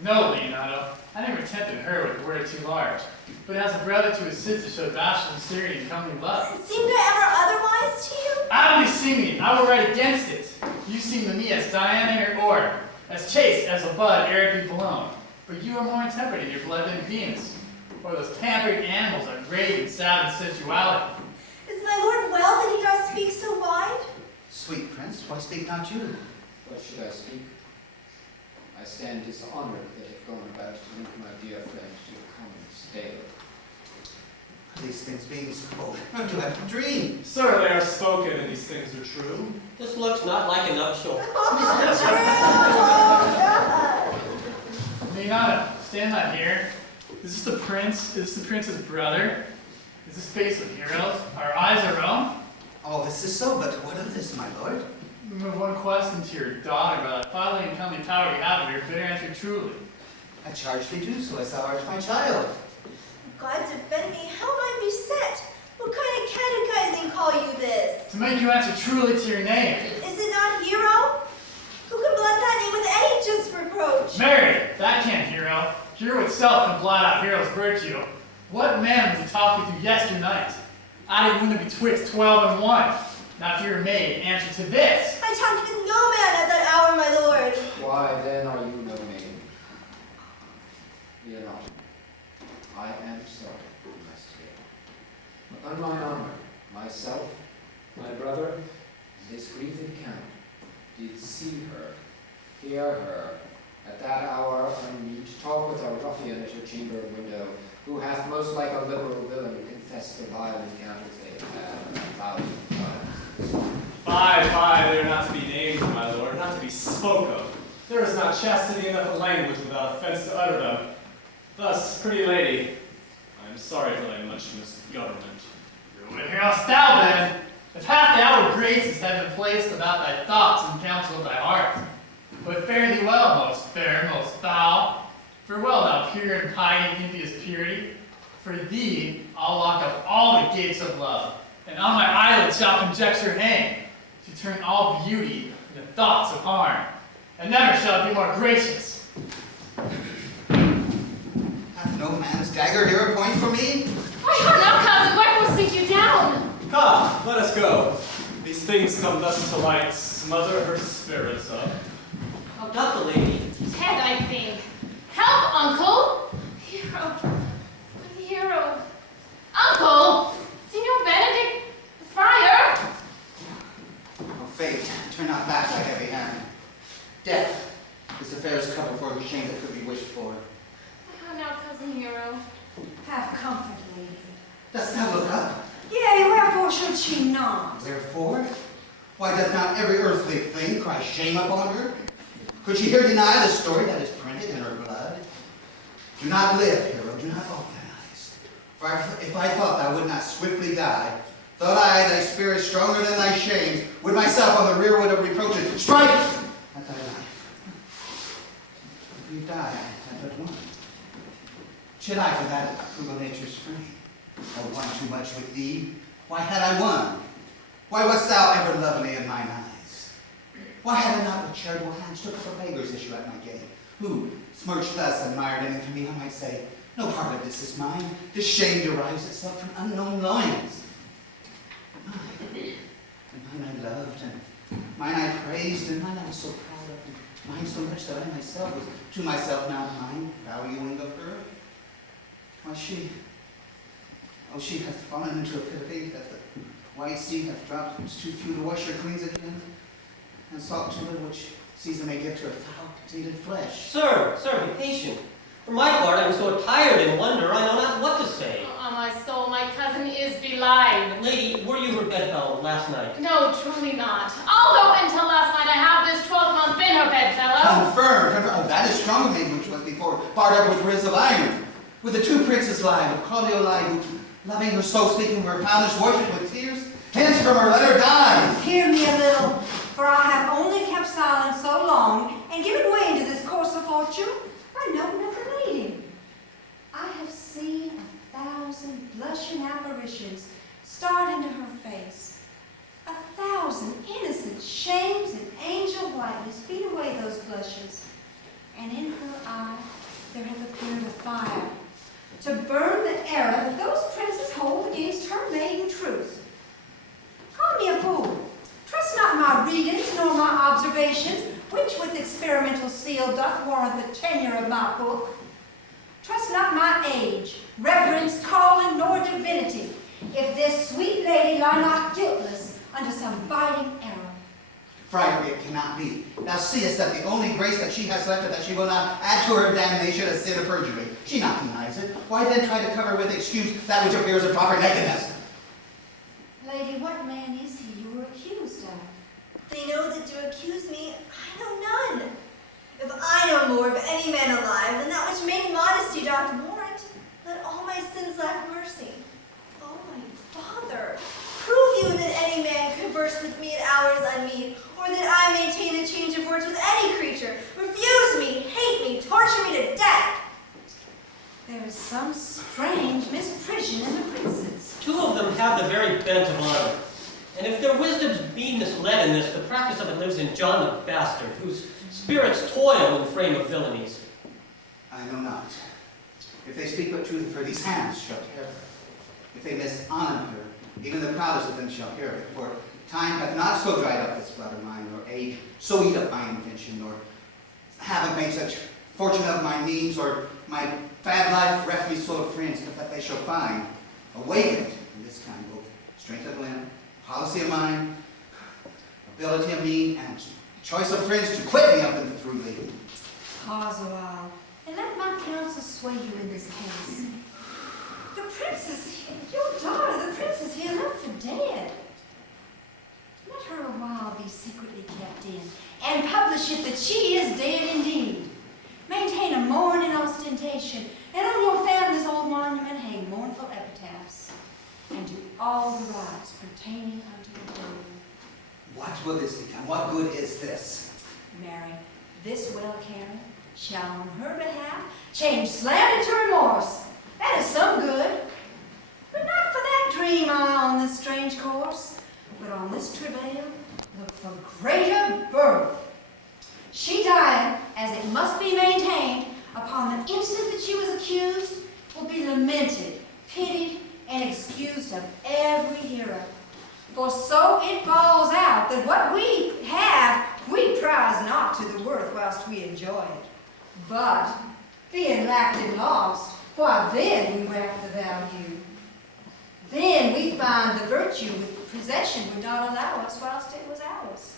No, Leonardo, I never tempted her with a word too large, but as a brother to his sister showed bashful sincerity and comely love. Seemed I ever otherwise to you? Out of me singing, I will write against it. You seem to me as Diana in her orb, as chaste as a bud ere it be blown. But you are more intemperate in your blood than Venus, or those pampered animals are great in savage sensuality. Is my lord well that he does speak so wide? Sweet prince, why speak not you? What should I speak? I stand dishonored that have gone about to link my dear friend to a common stable. These things being spoken, do I dream? Sir, they are spoken, and these things are true. This looks not like a nuptial. Leonardo, stand not here. Is this the prince? Is this the prince's brother? Is this face of heroes? Our eyes are own? All this is so, but what of this, my lord? Remove one question to your daughter by that fatherly and comely power you have of your bitter answer truly. I charge thee do so as thou art my child. God defend me, how am I beset? What kind of catechizing call you this? To make you answer truly to your name. Is it not hero? Who can blot that name with any just reproach? Mary, that can't hero. Hero itself can blot out hero's virtue. What man was he talking to yesternight? I didn't win betwixt 12 and 1. Now if you're a maid, answer to this. I talked with no man at that hour, my lord. Why then are you no maid? Fear not. I am sorry, you must hear. But on mine honor, myself, my brother, and this grieved count did see her, hear her, at that hour unmeet, talk with a ruffian at her chamber window, who hath most like a liberal villain confessed the vile encounters they have had 1,000 times. Fie, they are not to be named, my lord, not to be spoke of. There is not chastity enough a language without offense to utter them. Thus, pretty lady, I am sorry for thy much misgovernment. You would hear us thou then, if half the outward graces had been placed about thy thoughts and counsel of thy heart. But fare thee well, most fair, most foul. Farewell, thou pure and pining impious purity. For thee I'll lock up all the gates of love, and on my eyelids shall conjecture hang, to turn all beauty into thoughts of harm, and never shall it be more gracious. Hath no man's dagger here a point for me? Why, now, cousin, where will sink you down? Come, let us go. These things come thus to light, smother her spirits up. How doth the lady? Head, I think. Help, uncle! Hero. Hero. Uncle! Signor Benedict, the friar! Oh, fate, turn not back thy heavy hand. Death is the fairest cover for the shame that could be wished for. How now, cousin Hero? Have comfort, lady. Dost thou look up? Yea, wherefore should she not? Wherefore? Why doth not every earthly thing cry shame upon her? Could she here deny the story that is printed in her blood? Do not live, hero, do not open thine eyes. For if I thought thou would not swiftly die, thought I, thy spirit stronger than thy shames, would myself on the rearwood of reproaches strike at thy life. If you die, I but one. Should I for that approve of nature's frame? I won too much with thee. Why had I won? Why wast thou ever lovely in mine eyes? Why had I not with charitable hands took up a beggar's issue at my gate, who, smirched thus, admired and for me, I might say, no part of this is mine. This shame derives itself from unknown loins. Mine, and mine I loved, and mine I praised, and mine I was so proud of, and mine so much that I myself was to myself now mine, valuing of her. Why she hath fallen into a pit of hate that the white sea hath dropped. It's too few to wash her cleans again, and salt too little which Caesar may give to her foul, conceited flesh. Sir, be patient. For my part, I am so attired in wonder, I know not what to say. On my soul, my cousin is belied. Lady, were you her bedfellow last night? No, truly not. Although until last night I have this 12-month been her bedfellow. Confirmed. Oh, that is stronger maybe which was before, barred up with ribs of iron. With the two princes lie, with Claudio lie, who, loving her so, speaking of her founders, worship with tears. Hence from her, let her die. Hear me a little, for I have only kept silence so long, and given way into this course of fortune, I know never relating. I have seen 1,000 blushing apparitions start into her face. 1,000 innocent shames and angel whiteness beat away those blushes. And in her eye there hath appeared a fire, to burn the error that those princes hold against her maiden truth. Call me a fool. Trust not my readings nor my observations, which with experimental seal doth warrant the tenure of my book. Trust not my age, reverence, calling, nor divinity, if this sweet lady lie not guiltless under some biting error. Friar, it cannot be. Thou seest that the only grace that she has left is that she will not add to her damnation a sin of perjury. She not denies it. Why then try to cover with excuse that which appears a proper nakedness? Lady, what man is he you were accused of? They know that to accuse me, I know none. If I know more of any man alive than that which maiden modesty doth warrant, let all my sins lack mercy. Oh, my Father, prove you that any man converse with me at hours unmeet, or that I maintain a change of words with any creature. Refuse me, hate me, torture me to death. There is some strange misprision in the princes. Two of them have the very bent of honor. And if their wisdoms be misled in this, the practice of it lives in John the Bastard, whose spirits toil in frame of villainies. I know not. If they speak but truth, for these hands shall tear her. If they mishonor her, even the proudest of them shall hear it. For time hath not so dried up this blood of mine, nor age so eat up my invention, nor havoc made such fortune of my means, or my bad life reft me so of friends, but that they shall find awakened in this kind both strength of limb, policy of mind, ability of mean, and choice of friends to quit me of them throughly. Pause a while, and let my counsel sway you in this case. The princess, your daughter, the princess here left for dead. Let her a while be secretly kept in, and and publish it that she is dead indeed. Maintain a mourning ostentation, and on your family's old monument hang mournful epitaphs, and do all the rites pertaining unto the dead. What will this become? What good is this? Mary, this well-caring shall on her behalf change slander to remorse. That is some good. But not for that dream I on this strange course, but on this travail look for greater birth. She died, as it must be maintained, upon the instant that she was accused, will be lamented, pitied, and excused of every hearer. For so it falls out that what we have, we prize not to the worth whilst we enjoy it. But, being lacked and lost, why then we rack the value. Then we find the virtue which possession would not allow us whilst it was ours.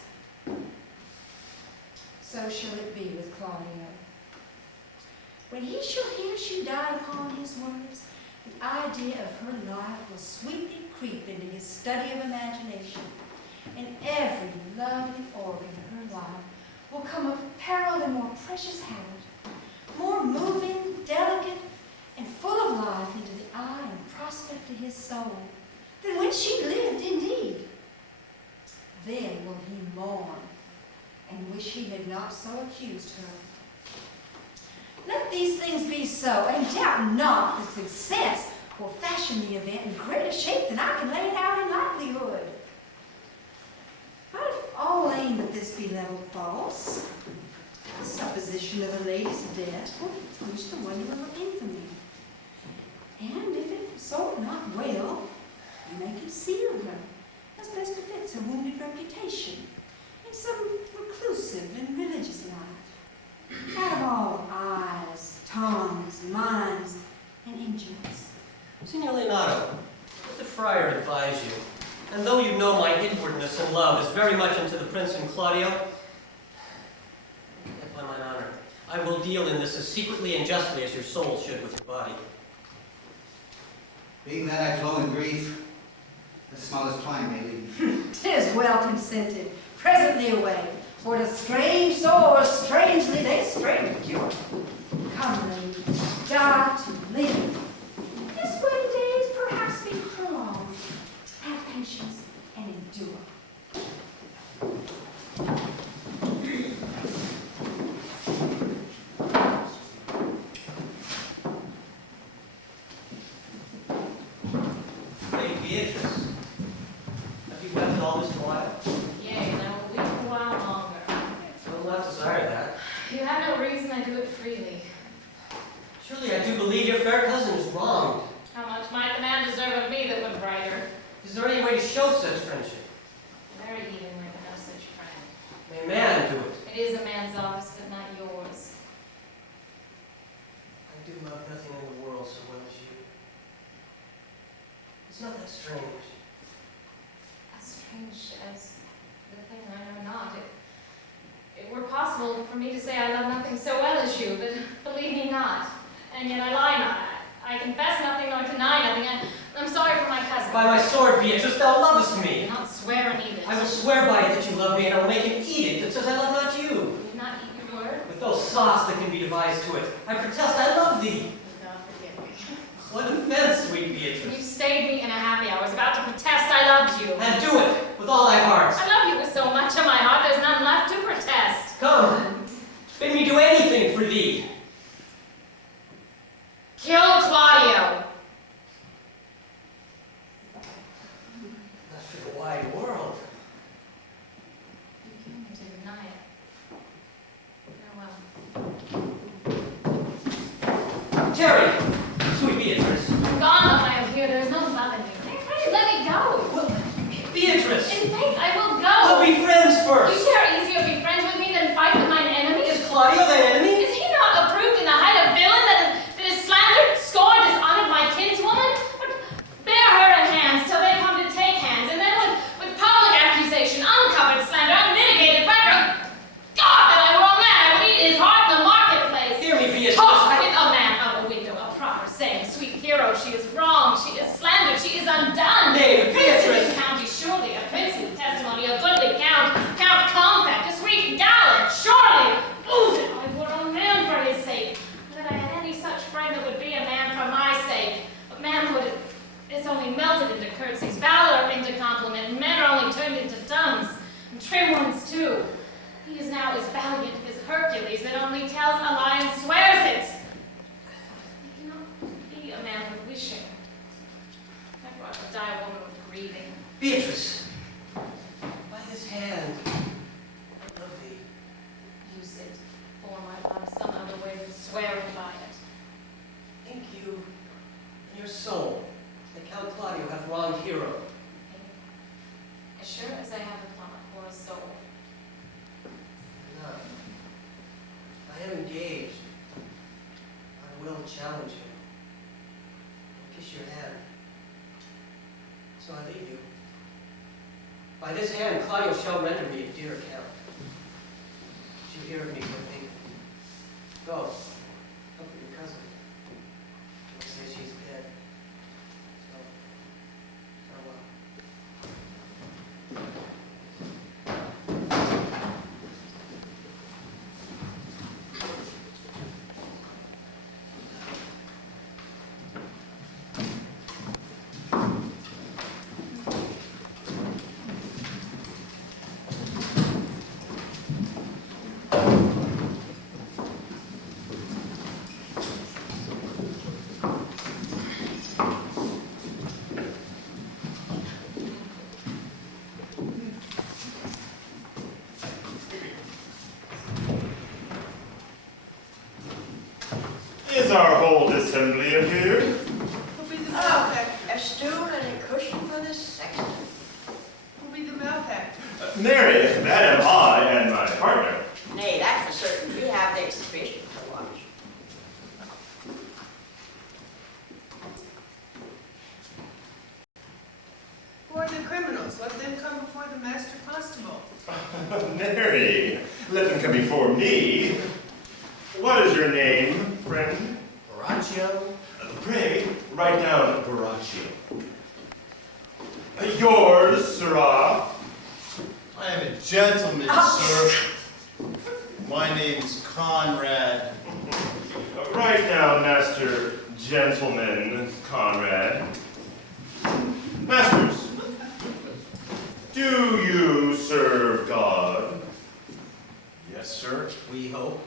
So shall it be with Claudio. When he shall hear she died upon his words, the idea of her life will sweetly creep into his study of imagination, and every lovely organ of her life will come apparelled in more precious habit, more moving, delicate, and full of life into the eye and prospect to his soul, than when she lived indeed. Then will he mourn, and wish he had not so accused her. Let these things be so, and doubt not that success will fashion the event in greater shape than I can lay it out in likelihood. But if all aim at this be level false, the supposition of a lady's death will push the wonder of infamy. And if it so not well, you may conceal her, as best befits her wounded reputation, in some reclusive and religious life, out of all eyes, tongues, minds, and engines. Signor Leonardo, let the friar advise you. And though you know my inwardness and love is very much into the Prince and Claudio, yet by mine honor, I will deal in this as secretly and justly as your soul should with your body. Being that I flow in grief, the smallest twine may leave. 'Tis well consented. Presently away, for the strange sores strangely they strain to cure. Come, lady, die to live. This wedding days perhaps be prolonged. Have patience and endure. Lady Beatrice, have you wept all this while? Yea, and I will weep a while longer. I will not desire that. You have no reason, I do it freely. Surely I do believe your fair cousin is wronged. How much might the man deserve of me that would write her? Is there any way to show such friendship? Very even were there no such friend. May a man do it? It is a man's office, but not yours. I do love nothing in the world so well as you. It's not that strange. As strange as the thing I know not. It were possible for me to say I love nothing so well as you, but believe me not. And yet I lie not. I confess nothing nor deny nothing. I'm sorry for my cousin. By my sword, Beatrice, thou lovest me. Do not swear and eat it. I will swear by it that you love me, and I will make him eat it that says I love not you. You do not eat your word? With no sauce that can be devised to it. I protest I love thee. God forgive me. What offense, sweet Beatrice. You stayed me in a happy hour. I was about to protest I loved you. And do it with all thy heart. I love you with so much of my heart, there's none left to protest. Come, bid me do anything for thee. Kill Claudio. Not for the wide world. You came here to deny it. Farewell. Tarry, sweet Beatrice. I'm gone while I am here. There is no love in me. Pray, let me go. Well, Beatrice. In faith, I will go. We'll be friends first. You dare easier be friends with me than fight with mine enemy? Is Claudio thine enemy? Is he not approved in the height of villain that is slandered, scorned, dishonored my kinswoman? But bear her in hands till they come to take hands, and then with public accusation, uncovered slander, unmitigated record. God, that I were a man, I would eat his heart in the marketplace. Hear me, Beatrice. Talk with a man of a window, a proper saying, sweet hero, she is wronged, she is slandered, she is undone. Nay, Prince in Beatrice. the county, surely a prince in the testimony, a goodly count, Count Compact, a sweet gallant. too. He is now as valiant as Hercules that only tells a lie and swears it. He cannot be a man with wishing. Never ought to die a woman with grieving. Beatrice, by this hand, I love thee. Use it, or my love some other way than swearing by it. Think you in your soul that Count Claudio hath wronged Hero? As sure as I have a thought or a soul. No. I am engaged. I will challenge him. Kiss your hand. So I leave you. By this hand, Claudio shall render me a dear account. Did you hear of me, good thing? Go. Comfort your cousin. Don't say she's dead. So, farewell. Is our whole assembly appeared? Oh, a stool and a cushion for the sexton. Who'll be the malefactor? Mary, that am I and my partner. Nay, that's for certain. We have the exhibition to watch. Who are the criminals? Let them come before the master constable. Mary, let them come before me. What is your name, friend? Borachio. Pray, write down Borachio. Yours, sirrah. I am a gentleman, sir. My name's Conrad. Write down, Master Gentleman Conrad. Masters, do you serve God? Yes, sir. We hope.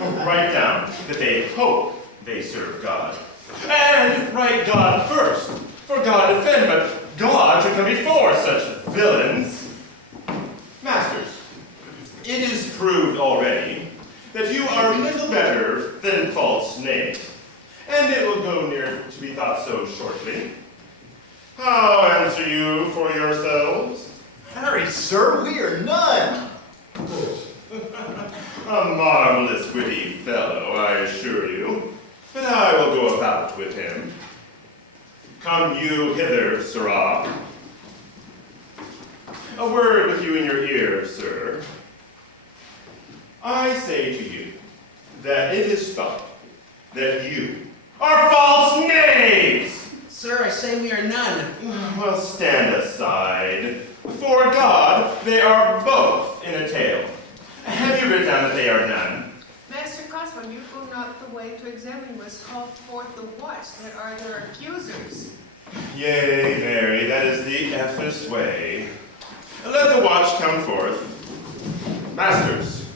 Write down that they hope they serve God. And write God first, for God defend, but God should come before such villains. Masters, it is proved already that you are little better than false knaves, and it will go near to be thought so shortly. How answer you for yourselves? Harry, sir, we are none. A marvelous witty fellow, I assure you, but I will go about with him. Come you hither, sirrah. A word with you in your ear, sir. I say to you that it is thought that you are false knaves! Sir, I say we are none. Well, stand aside. For God, they are both in a tale. Have you written down that they are none? Master constable, you go not the way to examine. You must call forth the watch that are their accusers. Yea, Mary, that is the effest way. Let the watch come forth. Masters,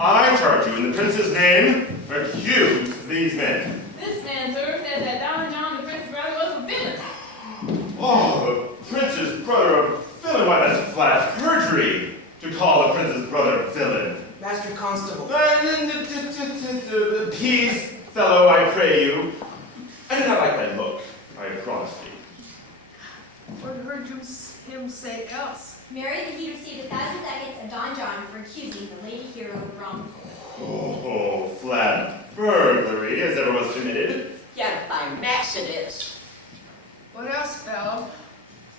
I charge you in the prince's name, accuse these men. This man, sir, said that Don John, the prince's brother, was a villain. Oh, the prince's brother a villain? Why, that's flat perjury to call the prince's brother a villain. Master Constable. Peace, fellow, I pray you. I do not like that look, I promise you. What heard you him say else? Mary, that he received 1,000 ducats of Don John for accusing the lady hero of wrongful. Oh, flat burglary, as ever was committed. Yeah, by mass it is. What else, fellow?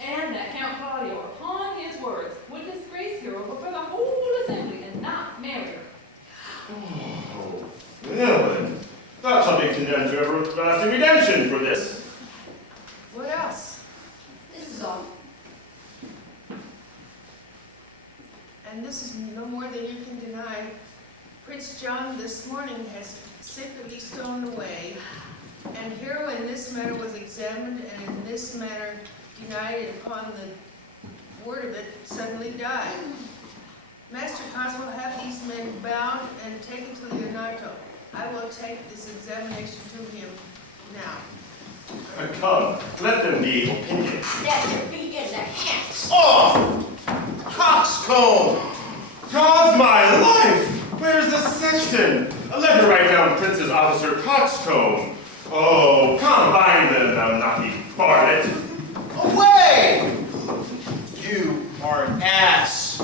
And that Count Claudio, upon his words, would disgrace Hero before the whole assembly and not marry her. Oh, villain. Thou shalt be condemned to everlasting redemption for this. What else? This is all. And this is no more than you can deny. Prince John this morning has secretly stolen away, and Hero in this matter was examined, and in this manner, united upon the word of it, suddenly died. Master Constable, have these men bound and taken to Leonardo. I will take this examination to him now. Come, let them be opinions. Let her be in the hands. Oh! Coxcomb! God's my life! Where's the sexton? Let her write down Prince's officer Coxcomb. Oh, come bind them, thou naughty varlet. Away! You are an ass.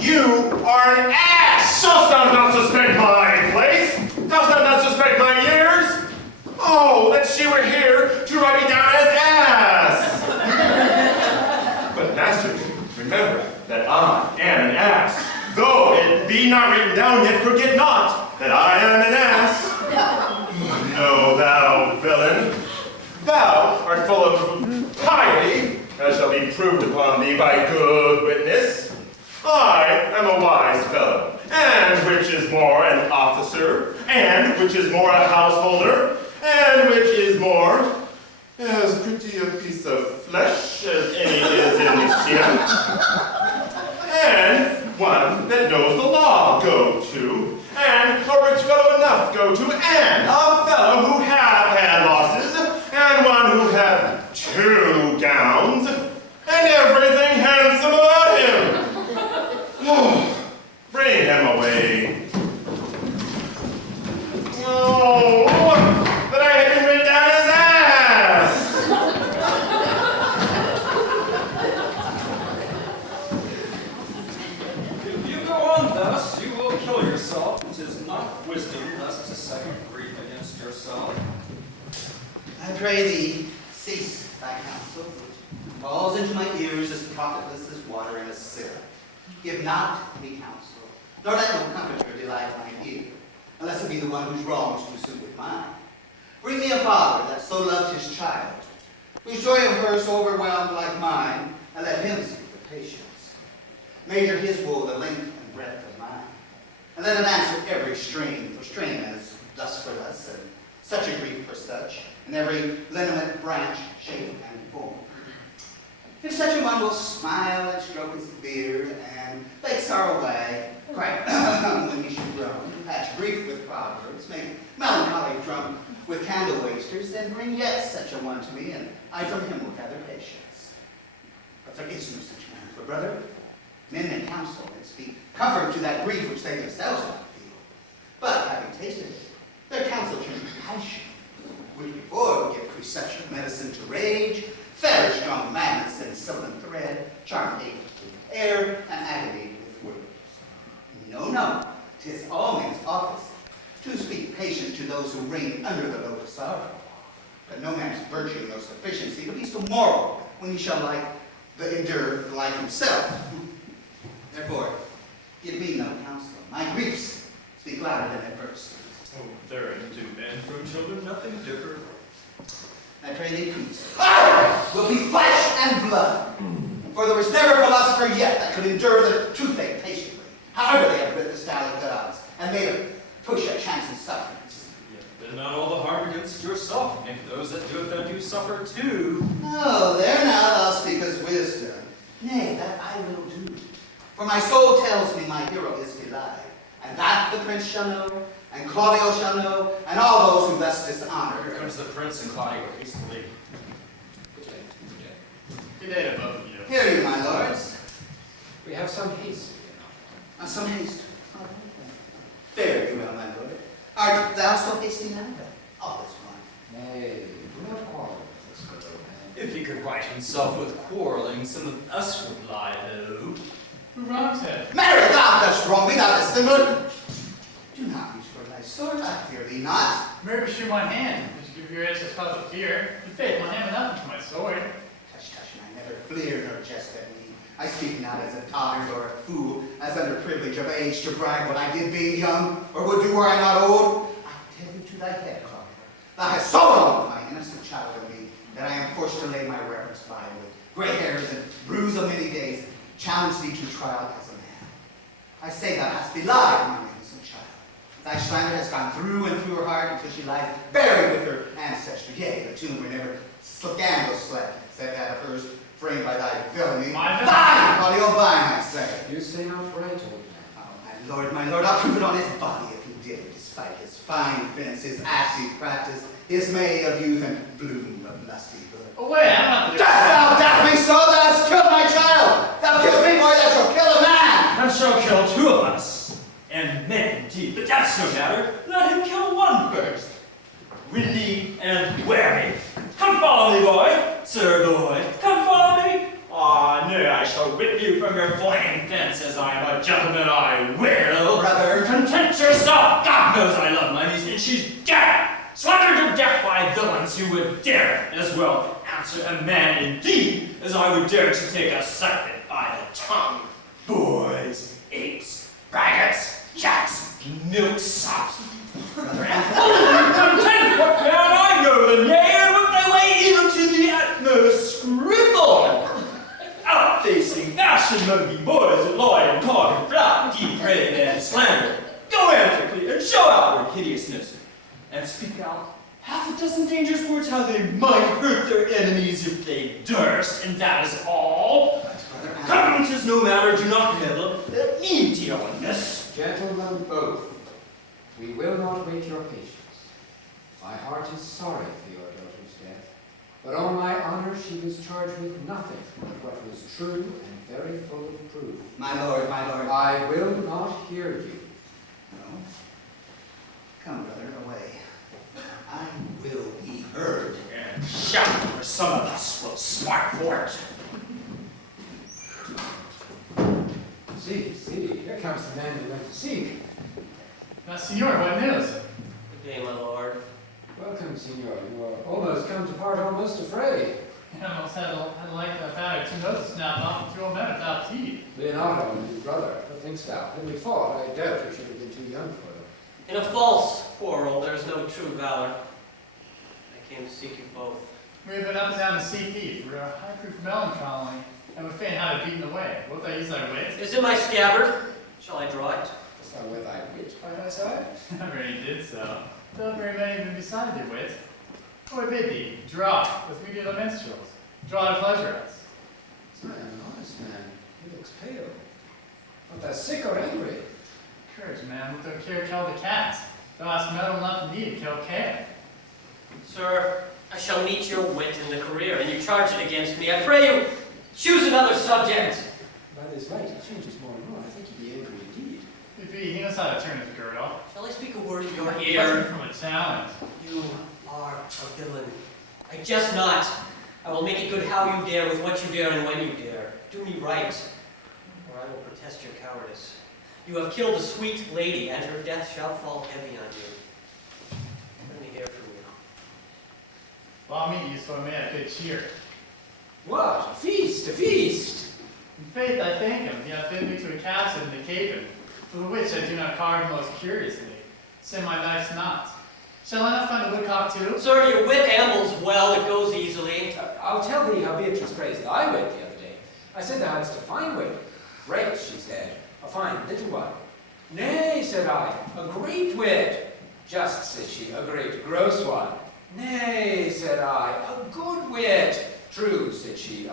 You are an ass! Dost thou not suspect my place? Dost thou not suspect my years? Oh, that she were here to write me down as ass! But master, remember that I am an ass. Though it be not written down, yet forget not that I am an ass. No, thou villain, thou art full of piety, as shall be proved upon thee by good witness. I am a wise fellow, and which is more an officer, and which is more a householder, and which is more as pretty a piece of flesh as any is in Lucian, and one that knows the law go to, and a rich fellow enough go to, and a fellow who have had losses, and one who had 2 gowns, and everything handsome about him. Oh, bring him away. Oh, that I had been written down as ass. If you go on thus, you will kill yourself. It is not wisdom thus to second grief against yourself. I pray thee, cease thy counsel, which falls into my ears as profitless as water in a sieve. Give not me counsel, nor let no comforter delight mine ear, unless it be the one whose wrongs do suit with mine. Bring me a father that so loved his child, whose joy of her so overwhelmed like mine, and let him speak the patience. Measure his woe the length and breadth of mine, and let him answer every strain, for strain is thus for thus, and such a grief for such, and every lineament, branch, shape, and form. If such a one will smile and stroke his beard, and take sorrow away, cry when he should groan, and patch grief with proverbs, make melancholy drunk with candle wasters, then bring yet such a one to me, and I from him will gather patience. But there is no such man, for brother, men in counsel that speak comfort to that grief which they themselves not feel. But having tasted it, their counsel turns to passion, which before would give preception of medicine to rage, fetter strong madness in silken thread, charm hate with air, and agony with words. No, no, 'tis all men's office to speak patience to those who reign under the load of sorrow. But no man's virtue nor sufficiency, but he's so moral when he shall endure like himself. Therefore, give me no counsel. My griefs speak louder than adversity. Oh, therein do men from children nothing differ. I pray thee, peace will be flesh and blood. For there was never philosopher yet that could endure the toothache patiently, however they have writ the style of gods, and made a push at chance and sufferance. Yet then not all the harm against yourself, make those that do it that do suffer too. Oh, there now thou speakest wisdom. Nay, that I will do. For my soul tells me my hero is belied, and that the prince shall know, and Claudio shall know, and all those who thus dishonor. Here comes the prince and Claudio hastily. Good day to both of you. Hear you, my lords. We have some haste. Some haste. Fare you well, my lord. Art thou so hasty now? All is one. Nay, do not quarrel with this good old man. If he could right himself with quarreling, some of us would lie low. Who wrongs him? Mary, thou dost wrong me, thou dissimilar. Do not reach for thy sword, I fear thee not. Mary, shoot my hand. Did you give your answers cause of fear? You faith my hand enough to my sword. Tush, tush, and I never fleer nor jest at me. I speak not as a dotard or a fool, as under privilege of age to brag what I did being young, or would do were I not old. I tell you to thy head, Claudio, thou hast so wronged my innocent child of me, that I am forced to lay my reverence by with gray hairs and bruise of many days, and challenge thee to trial as a man. I say thou hast belied my innocent child. Thy slander has gone through and through her heart until she lies buried with her ancestry. Yea, the tomb where never scandal slept, said that of hers, framed by thy villainy. My Thine, Claudio, thine, I say. You say no my lord. I'll prove it on his body if he did, despite his fine fence, his ashy practice, his May of youth and bloom of lusty birth. Away, I'm not the... Dost thou doubt me so? Thou hast killed my child! Thou killest me, boy, thou shalt kill a man! And shall kill two of us. And men indeed, but that's no matter. Let him kill one first. Windy and wary. Come follow me, boy. Sir boy, come follow me. Ah, nay, I shall whip you from your flying fence as I am a gentleman, I will. Brother. Content yourself. God knows I love my niece, and she's dead. Slaughtered to death by villains who would dare as well answer a man indeed as I would dare to take a serpent by the tongue. Boys, apes, braggarts, jacks, milksops. Brother Anthony. Content what man I know them, yea, and work my way even to the utmost scribble. Outfacing fashion monkey boys with loy and cog and flout, depraved and slander. Go antically and show outward hideousness. And speak out half a dozen dangerous words how they might hurt their enemies if they durst, and that is all. Come, 'tis no matter, do not meddle. Let me deal with this. Gentlemen both, we will not wait your patience. My heart is sorry for your daughter's death, but on my honor she was charged with nothing but what was true and very full of proof. My lord, my lord. I will not hear you. No. Come, brother, away. I will be heard. And shout, or some of us will smart for it. See, here comes the man you went to seek. Now, Signor, what news? Good day, my lord. Welcome, Signor. You are almost come to part almost afraid. I almost had like the fat or two noses snapped off and 2 old men without teeth. Leonardo and his brother, what thinkst thou? When we fought, I doubt you should have been too young for them. In a false quarrel, there is no true valor. I came to seek you both. We have been up and down the sea thief. We're a high-proof melancholy, and would fain have it beaten away. Wilt thou use thy wit? Is it my scabbard? Shall I draw it? Dost thou with thy wit by thy side? Never any did so. Though very many even beside thee wit. Oh, I bid thee, draw, as we do the minstrels. Draw to pleasure us. I am an honest man. He looks pale. Art thou sick or angry? Courage, man, wilt thou care kill the cat? Thou hast metal enough indeed to kill care. Sir, I shall meet your wit in the career, and you charge it against me. I pray you, choose another subject. By this light, he changes more and more. I think he be angry indeed. If he knows how to turn his girdle. Shall I speak a word in your Question ear? from a challenge. You are a villain. I jest not. I will make it good how you dare, with what you dare, and when you dare. Do me right, or I will protest your cowardice. You have killed a sweet lady, and her death shall fall heavy on you. Let me hear from you. Well, I'll meet you, so I may have good cheer. What? A feast, a feast! In faith, I thank him. He hath bid me to a castle in the Capen, for the which I do not carve most curiously. Send my knife's not. Shall I not find a woodcock too? Sir, your wit ambles well, it goes easily. I'll tell thee how Beatrice praised thy wit the other day. I said thou hadst a fine wit. Great, she said. A fine little one. Nay, said I, a great wit. Just, said she, a great gross one. Nay, said I, a good wit. True, said she,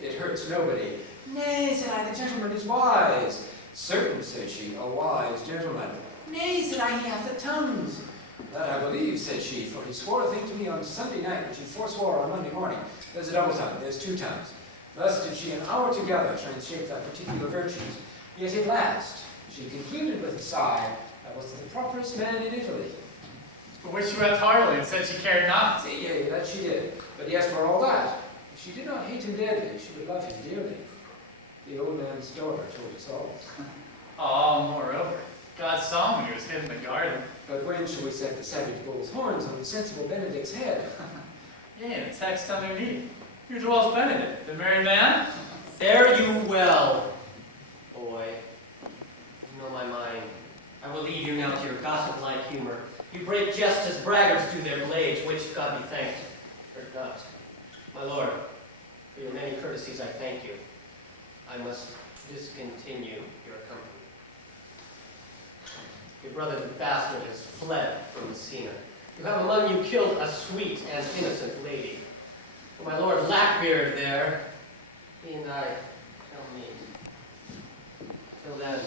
it hurts nobody. Nay, said I, the gentleman is wise. Certain, said she, a wise gentleman. Nay, said I, he hath a tongues. That I believe, said she, for he swore a thing to me on Sunday night, which he forswore on Monday morning. There's a double tongue, there's 2 tongues. Thus did she an hour together transhape that particular virtues. Yet at last, she concluded with a sigh, I was the properest man in Italy. For which she wept heartily and said she cared not. Yea, that she did. But yes, for all that, if she did not hate him deadly, she would love him dearly. The old man's daughter told us all. Oh, moreover, God saw him when he was hid in the garden. But when shall we set the savage bull's horns on the sensible Benedict's head? Yea, the text underneath. Here dwells Benedict, the married man. Fare you well, boy. You know my mind. I will leave you now to your gossip-like humor. You break jest as braggarts do their blades, which, God be thanked, hurt not. My lord, for your many courtesies I thank you. I must discontinue your company. Your brother the bastard has fled from Messina. You have among you killed a sweet and innocent lady. For my lord Blackbeard there, he and I shall meet. Till then,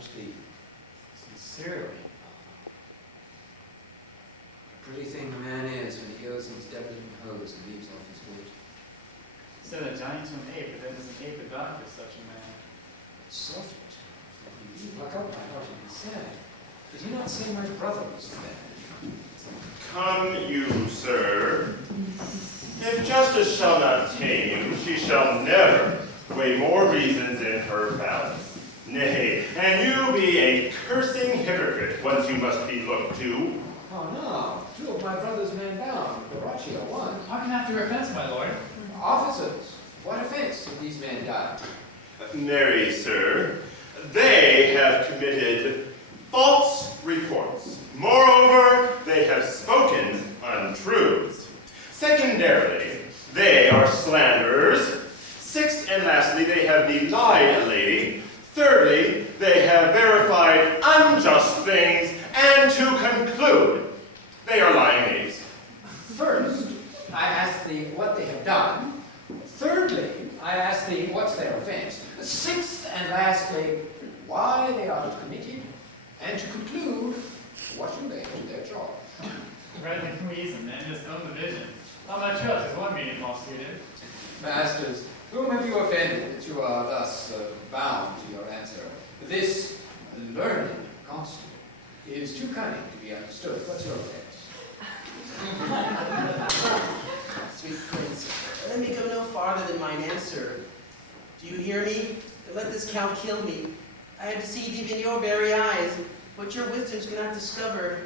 sleep. Sincerely. A pretty thing a man is when he goes in his doublet and hose and leaves off his wit. Said a giant to an ape, but then does an ape a god for such a man? Soft. You pluck up my heart and be sad. Did he not say my brother was bad? Come you, sir. If justice shall not tame you, she shall never weigh more reasons in her balance. Nay, and you be a cursing hypocrite, once you must be looked to. Oh no, two of my brothers men bound, Borachio one. Hearken after offense, my lord. Officers, what offense did these men die? Marry, sir, they have committed false reports. Moreover, they have spoken untruths. Secondarily, they are slanderers. Sixth and lastly, they have belied a lady. Thirdly, they have verified unjust things. And to conclude, they are lying knaves. First, I ask thee what they have done. Thirdly, I ask thee what's their offense. Sixth and lastly, why they are committed. And to conclude, what should they do their job? Rightly reason, and his own division. How much else is one meaning false suited? Masters, whom have you offended that you are thus bound to your answer? This learned constable is too cunning to be understood. What's your offense? Sweet prince, let me go no farther than mine answer. Do you hear me? Let this count kill me. I have deceived even your very eyes. What your wisdoms cannot discover,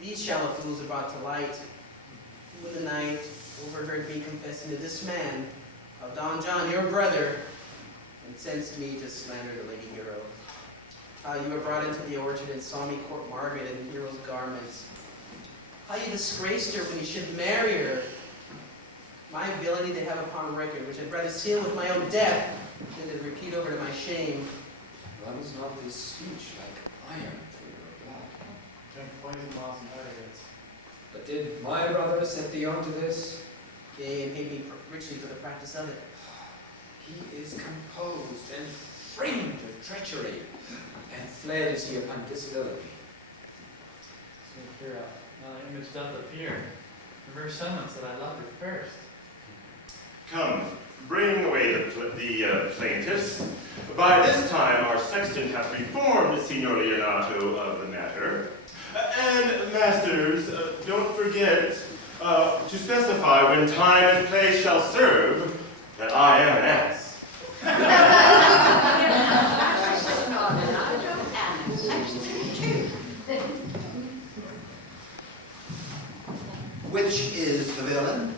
these shallow fools are brought to light. Who in the night overheard me confessing to this man, how Don John, your brother, incensed me to slander the lady hero. How you were brought into the orchard and saw me court Margaret in hero's garments. How you disgraced her when you should marry her. My ability to have upon record, which I'd rather seal with my own death than to repeat over to my shame. Runs not this speech like iron through your blood? Drink poison lost and arrogance. But did my brother set thee on to this? Yea, and paid me richly for the practice of it. He is composed and framed of treachery, and fled is he upon disability. So hear out. Now the image doth appear. Reverse summons that I loved her first. Come, bring away the plaintiffs. By this time, our sexton hath reformed Signor Leonato of the matter. And, masters, don't forget to specify when time and place shall serve that I am an ass. Which is the villain?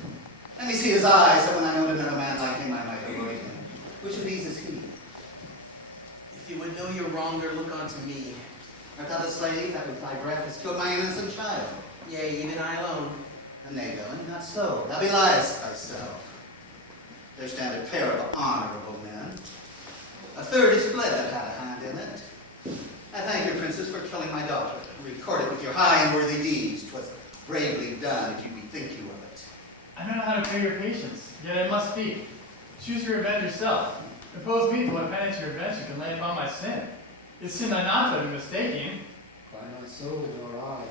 Let me see his eyes, so when I know that another man like him, I might avoid him. Which of these is he? If you would know your wronger, look unto me. Art thou the slave that with thy breath has killed my innocent child? Yea, even I alone. Nay, villain, not so. Thou beliest thyself. There stand a pair of honorable men. A third is fled that had a hand in it. I thank your princess for killing my daughter. Record it with your high and worthy deeds. 'Twas bravely done, if you bethink you of it. I don't know how to pay your patience, yet I must speak. Choose to revenge yourself. Impose me to what penance your revenge you can lay upon my sin. Is sin I not to be mistaken? By my soul, nor I.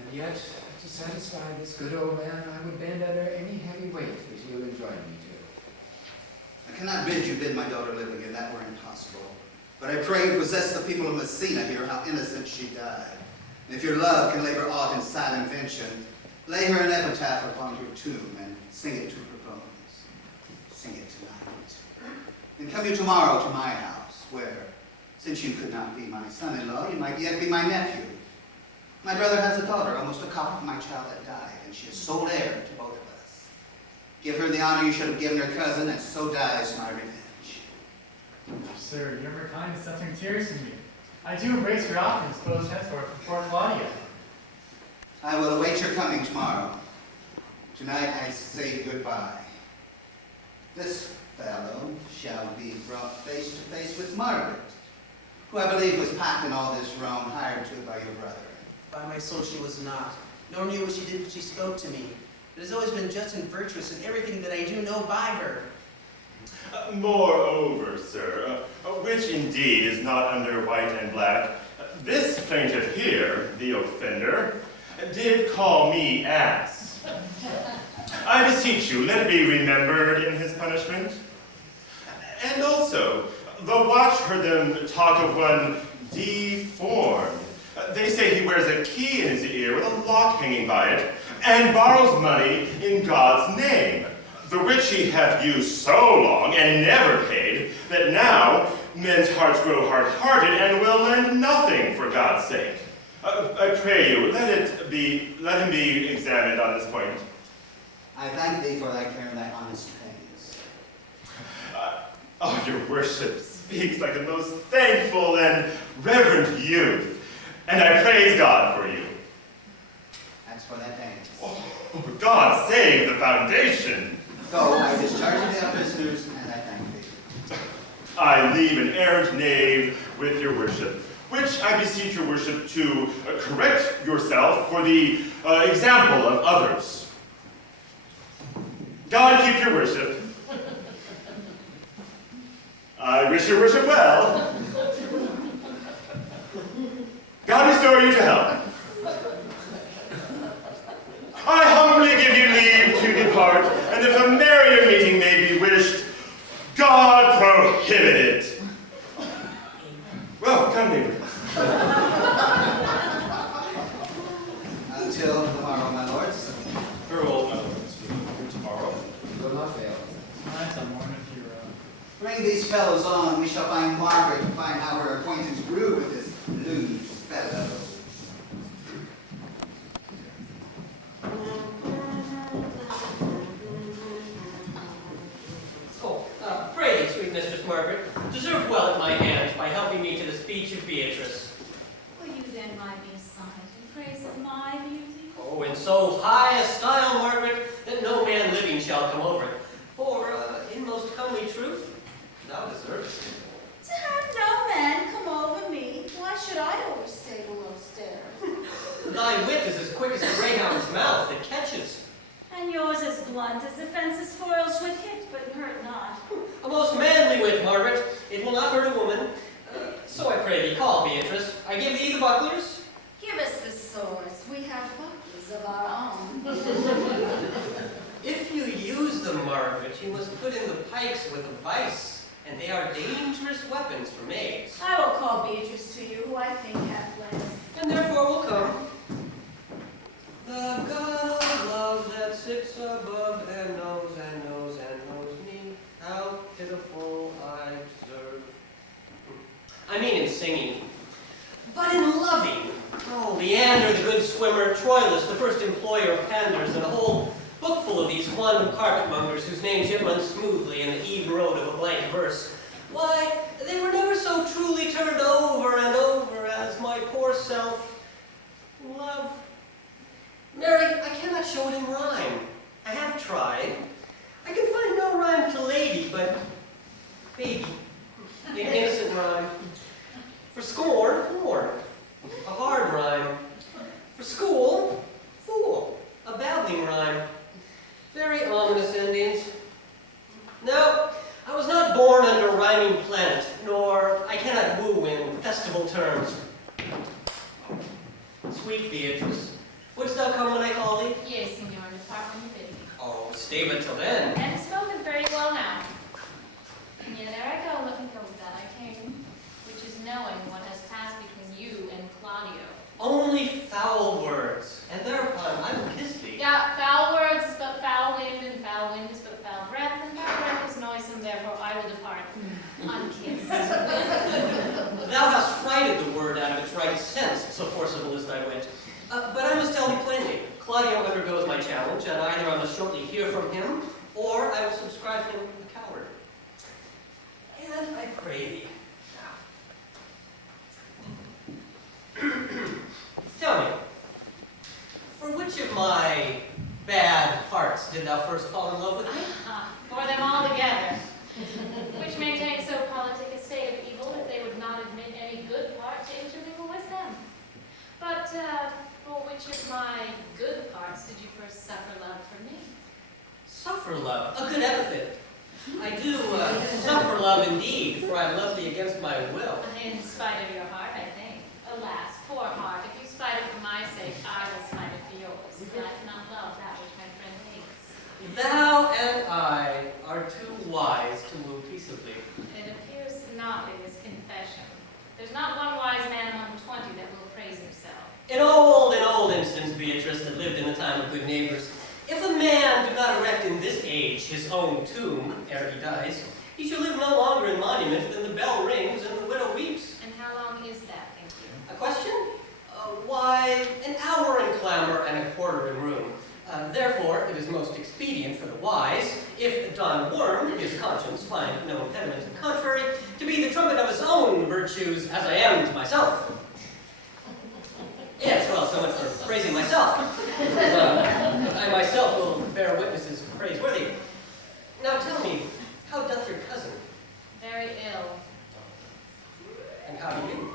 And yet, to satisfy this good old man, I would bend under any heavy weight that he'll enjoin me to. I cannot bid you bid my daughter live again, that were impossible. But I pray you possess the people of Messina here how innocent she died. And if your love can labor aught in sad invention, lay her an epitaph upon your tomb and sing it to her bones. Sing it tonight. Then come you tomorrow to my house, where, since you could not be my son-in-law, you might yet be my nephew. My brother has a daughter, almost a copy of my child that died, and she is sole heir to both of us. Give her the honor you should have given her cousin, and so dies my revenge. Sir, your ever kind is something tears to me. I do embrace your offer and suppose henceforth before Claudio. I will await your coming tomorrow. Tonight I say goodbye. This fellow shall be brought face to face with Margaret, who I believe was packed in all this Rome, hired to by your brother. By my soul she was not, nor knew what she did when she spoke to me. It has always been just and virtuous, and everything that I do know by her. Moreover, sir, which indeed is not under white and black, this plaintiff here, the offender, did call me ass. I beseech you, let it be remembered in his punishment. And also, the watch heard them talk of one deformed. They say he wears a key in his ear with a lock hanging by it, and borrows money in God's name, the which he hath used so long and never paid, that now men's hearts grow hard-hearted and will lend nothing for God's sake. I pray you, let him be examined on this point. I thank thee for thy care and thy honest things. Oh, your worship speaks like a most thankful and reverent youth, and I praise God for you. That's for thy thanks. Oh, God save the foundation. Go, I discharge thee of prisoners, and I thank thee. I leave an errant knave with your worship, which I beseech your worship to correct yourself for the example of others. God keep your worship. I wish your worship well. God restore you to health. I humbly give you leave to depart, and if a merrier meeting may be wished, God prohibit it. Well, come, neighbor. Until tomorrow, my lords. Farewell, my lords. Tomorrow. Will not fail. Nice, I'm warm if you're, Bring these fellows on. We shall find Margaret to find how her acquaintance grew with this lewd fellow. Oh, pray, sweet Mistress Margaret, deserve well at my hands by helping me to the speech of Beatrice. Will you then write me a sonnet in praise of my beauty? Oh, in so high a style, Margaret, that no man living shall come over it. For, in most comely truth, thou deservest it. To have no man come over me, why should I always stay below stairs? Thy wit is as quick as a greyhound's mouth that catches. And yours as blunt as the fence's foils should hit, but hurt not. A most manly wit, Margaret. It will not hurt a woman. So I pray thee, call, Beatrice. I give thee the bucklers. Give us the swords. We have bucklers of our own. If you use them, Margaret, you must put in the pikes with a vice, and they are dangerous weapons for maids. I will call Beatrice to you, who I think hath legs. And therefore will come. The God of love that sits above and knows and knows and knows me, how pitiful I deserve. I mean in singing. But in loving, oh, Leander, the good swimmer, Troilus, the first employer of panders, and a whole book full of these quondam carpetmongers whose names yet run smoothly in the even road of a blank verse. Why, they were never so truly turned over and over as my poor self in love. Mary, I cannot show it in rhyme. I have tried. I can find no rhyme to lady, but baby, an innocent rhyme. For scorn, horn, a hard rhyme. For school, fool, a babbling rhyme. Very ominous endings. No, I was not born under a rhyming planet, nor I cannot woo in festival terms. Sweet Beatrice, wouldst thou come when I call thee? Yes, Signor, depart when you bid me. Oh, stay but till then. And spoken very well now. And yet there I go looking for that I came, which is knowing what has passed between you and Claudio. Only foul words, and thereupon I will kiss thee. Yeah, foul words is but foul wind, and foul wind is but foul breath, and foul breath is noisome, therefore I will depart unkissed. Thou hast frighted the word out of its right sense, so forcible is thy wit. But I must tell thee plainly, Claudio undergoes my challenge, and either I must shortly hear from him, or I will subscribe him a coward. And I pray thee, tell me, for which of my bad parts did thou first fall in love with me? For them all together, which maintain so politic a state of evil that they would not admit any good part to intermingle with them. But for which of my good parts did you first suffer love from me? Suffer love, a good epithet. I do suffer love indeed, for I love thee against my will. In spite of your heart, I think. Alas, poor heart, if you spite it for my sake, I will spite it for yours. For I cannot love that which my friend hates. Thou and I are too wise to move peaceably. It appears not in his confession. There's not one wise man among 20 that will praise himself. In old instance, Beatrice, that lived in the time of good neighbors, if a man do not erect in this age his own tomb ere he dies, he shall live no longer in monument than the bell rings and the widow weeps. And how long is that, think you? A question? Why, an hour in clamor and a quarter in room. Therefore, it is most expedient for the wise, if Don Worm, his conscience, find no impediment to the contrary, to be the trumpet of his own virtues, as I am to myself. Yes, well, so much for praising myself. I myself will bear witness as praiseworthy. Now tell me, how doth your cousin? Very ill. And how do you?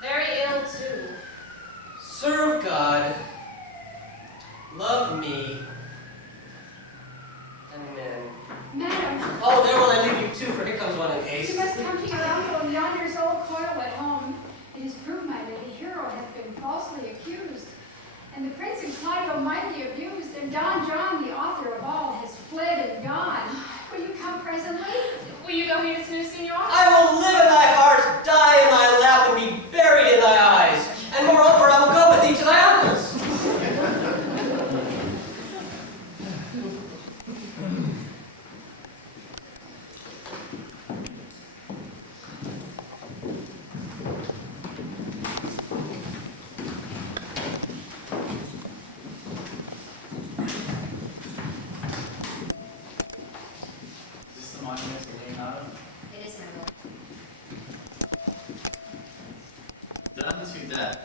Very ill, too. Serve God, love me, and men. Madam. Oh, there will I leave you too, for here comes one in haste. You must come to your uncle in yonder's old coil at home. It is proved, my lady, Hero hath been falsely accused, and the Prince and Claudio mightily abused, and Don John, the author of all, has fled and gone. Will you come presently? Will you go here as soon as Signor? I will live in thy heart, die in thy lap, and be buried in thy eyes. And moreover, I will go with thee to thy uncle's. Is this the monument to Leonardo? It is, my lord. Done to death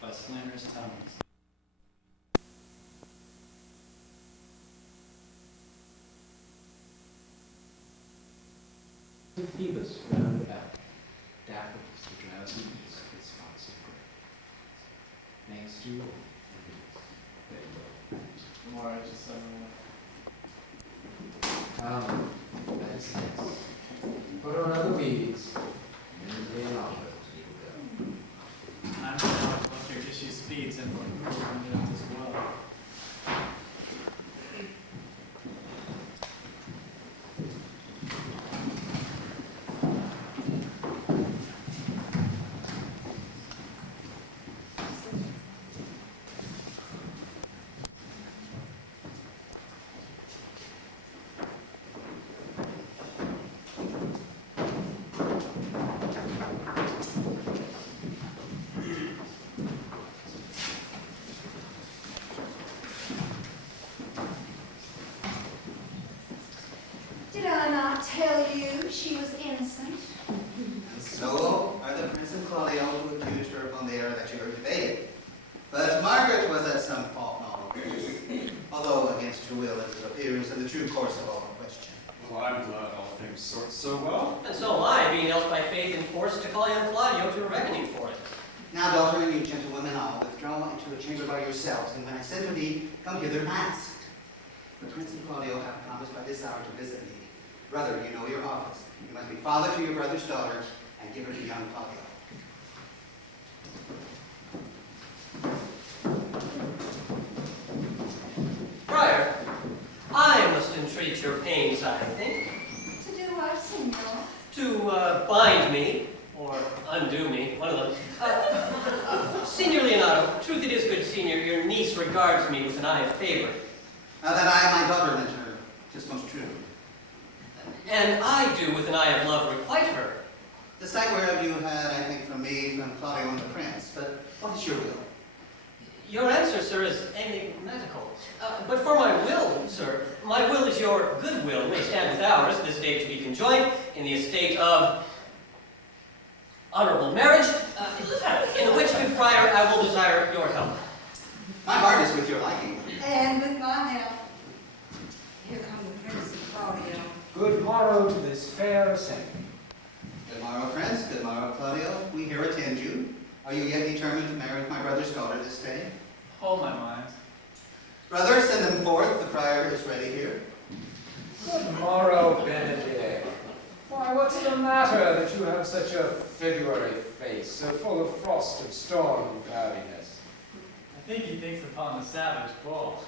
by slanderous tongues. Phoebus round about, dappled as the drowsy mist with spots of gray. Next to you, there you go. More I just Come, that is nice. Put on other weeds, and then lay an olive as you go. I'm going to look your issue speeds and put it as well. Did I not tell you she was innocent? So are the Prince and Claudio who accused her upon the error that you heard debated. But Margaret was at some fault in all of this, although against her will, as it appears, in the true course of all the question. Well, I'm glad all things sort so well. And so am I, being else by faith enforced to call young Claudio to a reckoning for it. Now, daughter, and you gentlewomen, all withdraw into a chamber by yourselves, and when I send for thee, come hither masked. The Prince and Claudio have promised by this hour to visit me. Brother, you know your office. You must be father to your brother's daughter, and give her to young Claudio. Friar, I must entreat your pains, I think, To do what, Signor? to bind me, or undo me, one of them. Signor Leonardo, truth it is, good senior, your niece regards me with an eye of favor. Now that I my daughter lent her, 'tis most true. And I do with an eye of love requite her. The sight whereof you had, I think, from me, from Claudio and the Prince, but what is your will? Your answer, sir, is enigmatical. But for my will, sir, my will is your good will, may stand with ours, this day to be conjoined, in the estate of honorable marriage, in which, good friar, I will desire your help. My heart is with your liking. And with my help. Here come the Prince and Claudio. Good morrow to this fair assembly. Good morrow, Prince. Good morrow, Claudio. We here attend you. Are you yet determined to marry my brother's daughter this day? Hold my mind. Brother, send them forth. The friar is ready here. Good morrow, Benedict. Why, what's the matter that you have such a February face, so full of frost and storm and cloudiness? I think he thinks upon the savage bull.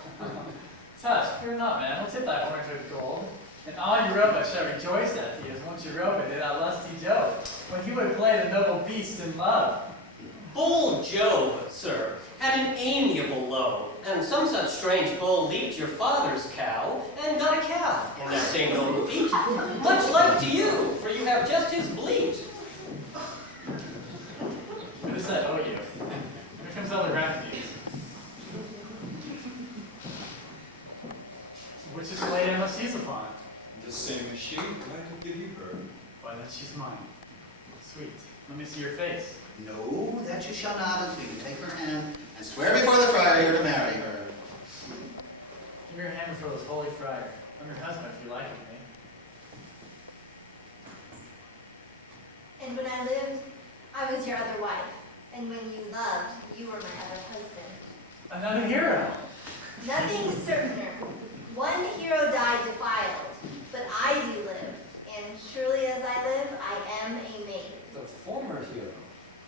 Tush, fear not, man. We'll tip thy horns with gold. And all Europa shall rejoice at thee, as once Europa did that lusty Jove, when he would play the noble beast in love. Bold Jove, sir, had an amiable low, and some such strange bull leaped your father's cow, and got a calf in that same noble feat. Much like to you, for you have just his bleat. Who does that owe you? Here comes other refugees. Which is the lady I must seize upon? The same as she, glad to give you her. Why, then she's mine. Sweet. Let me see your face. No, that you shall not until you take her hand and swear before the friar you're to marry her. Give me your hand before this holy friar. I'm your husband if you like it, me. And when I lived, I was your other wife. And when you loved, you were my other husband. Another hero. Nothing certainer. One hero died defiled, but I do live. And surely as I live, I am a maid. The former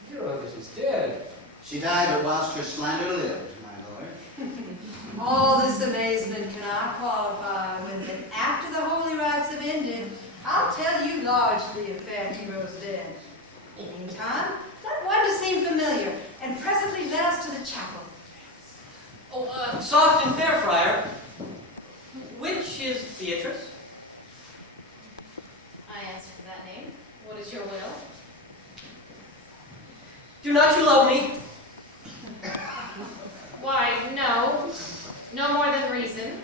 hero that is dead. She died but whilst her slander lived, my lord. All this amazement cannot qualify when then after the holy rites have ended, I'll tell you largely of fair heroes dead. Meantime, let one to seem familiar, and presently let us to the chapel. Oh, soft and fair, friar. Which is Beatrice? I answer to that name. What is your will? Do not you love me? Why, no. No more than reason.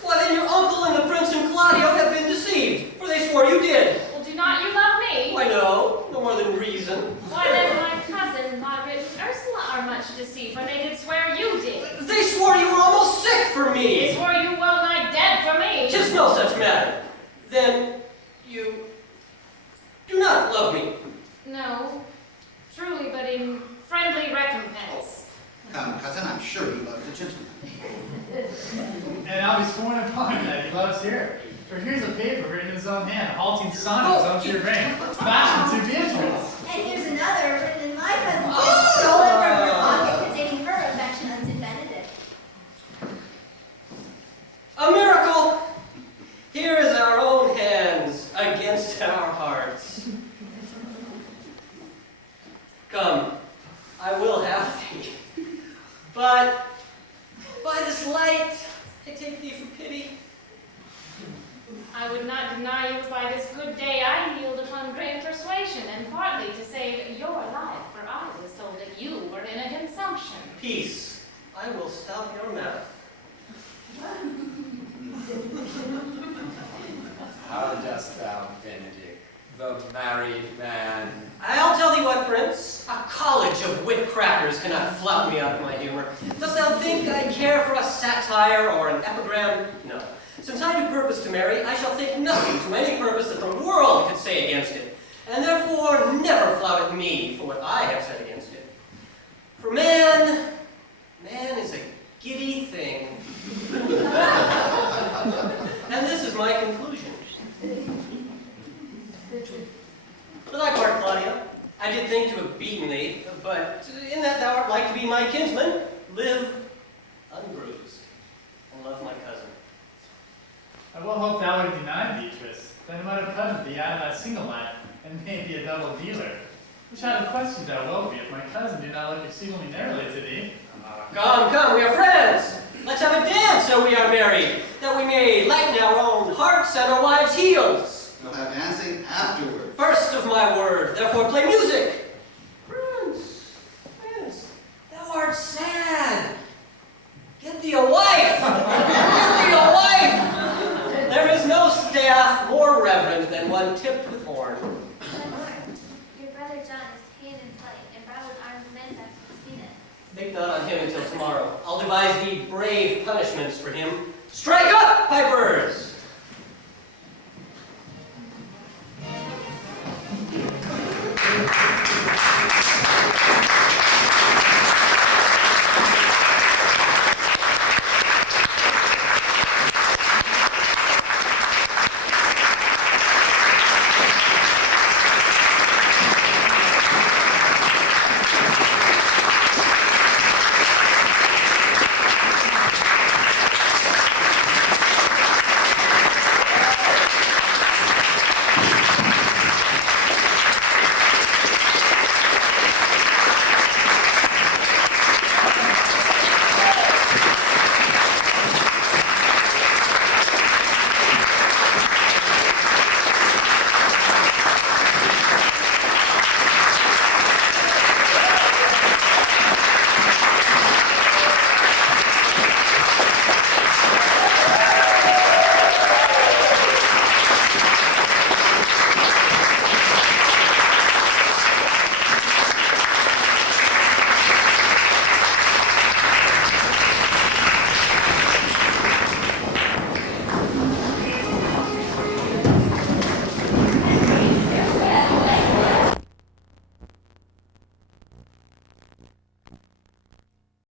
Why, then your uncle and the Prince and Claudio have been deceived, for they swore you did. Well, do not you love me? Why, no. No more than reason. Why, then my cousin, Margaret, and Ursula are much deceived, for they did swear you did. They swore you were almost sick for me. They swore you well nigh dead for me. 'Tis no such matter. Then you do not love me. No, truly, but in friendly recompense. Come, cousin, I'm sure you love the gentleman. And I'll be sworn upon that he loves here. For here's a paper written in his own hand, halting sonnets unto your reign, fashioned to Beatrice. And here's another written in my cousin's hand, stolen from her pocket, containing her affection unto Benedict. A miracle! Here is our own hands against our hearts. Come, I will have thee. But by this light, I take thee for pity. I would not deny you by this good day I yield upon great persuasion, and partly to save your life, for I was told that you were in a consumption. Peace, I will stop your mouth. How dost thou, Benedict, the married man? I'll tell thee what, Prince. A college of wit crackers cannot flout me out of my humor. Dost thou think I care for a satire or an epigram? No. Since I do purpose to marry, I shall think nothing to any purpose that the world could say against it, and therefore never flout at me for what I have said against it. For man is a giddy thing. And this is my conclusion. For thy part, Claudia, I did think to have beaten thee, but in that thou art like to be my kinsman, live unbruised, and love my cousin. I well hope thou would deny Beatrice, then it might have come to thee out of thy single life, and maybe a double dealer. Which I have questioned thou wilt be if my cousin do not look exceedingly narrowly to thee. Come, we are friends. Let's have a dance so we are married, that we may lighten our own hearts and our wives' heels. We'll have dancing afterward. First of my word, therefore play music. Prince, thou art sad. Get thee a wife. Get thee a wife. There is no staff more reverend than one tipped with horn. Your brother John is ta'en in flight, and brought with armed men back to the sea. Think not on him until tomorrow. I'll devise thee brave punishments for him. Strike up, pipers!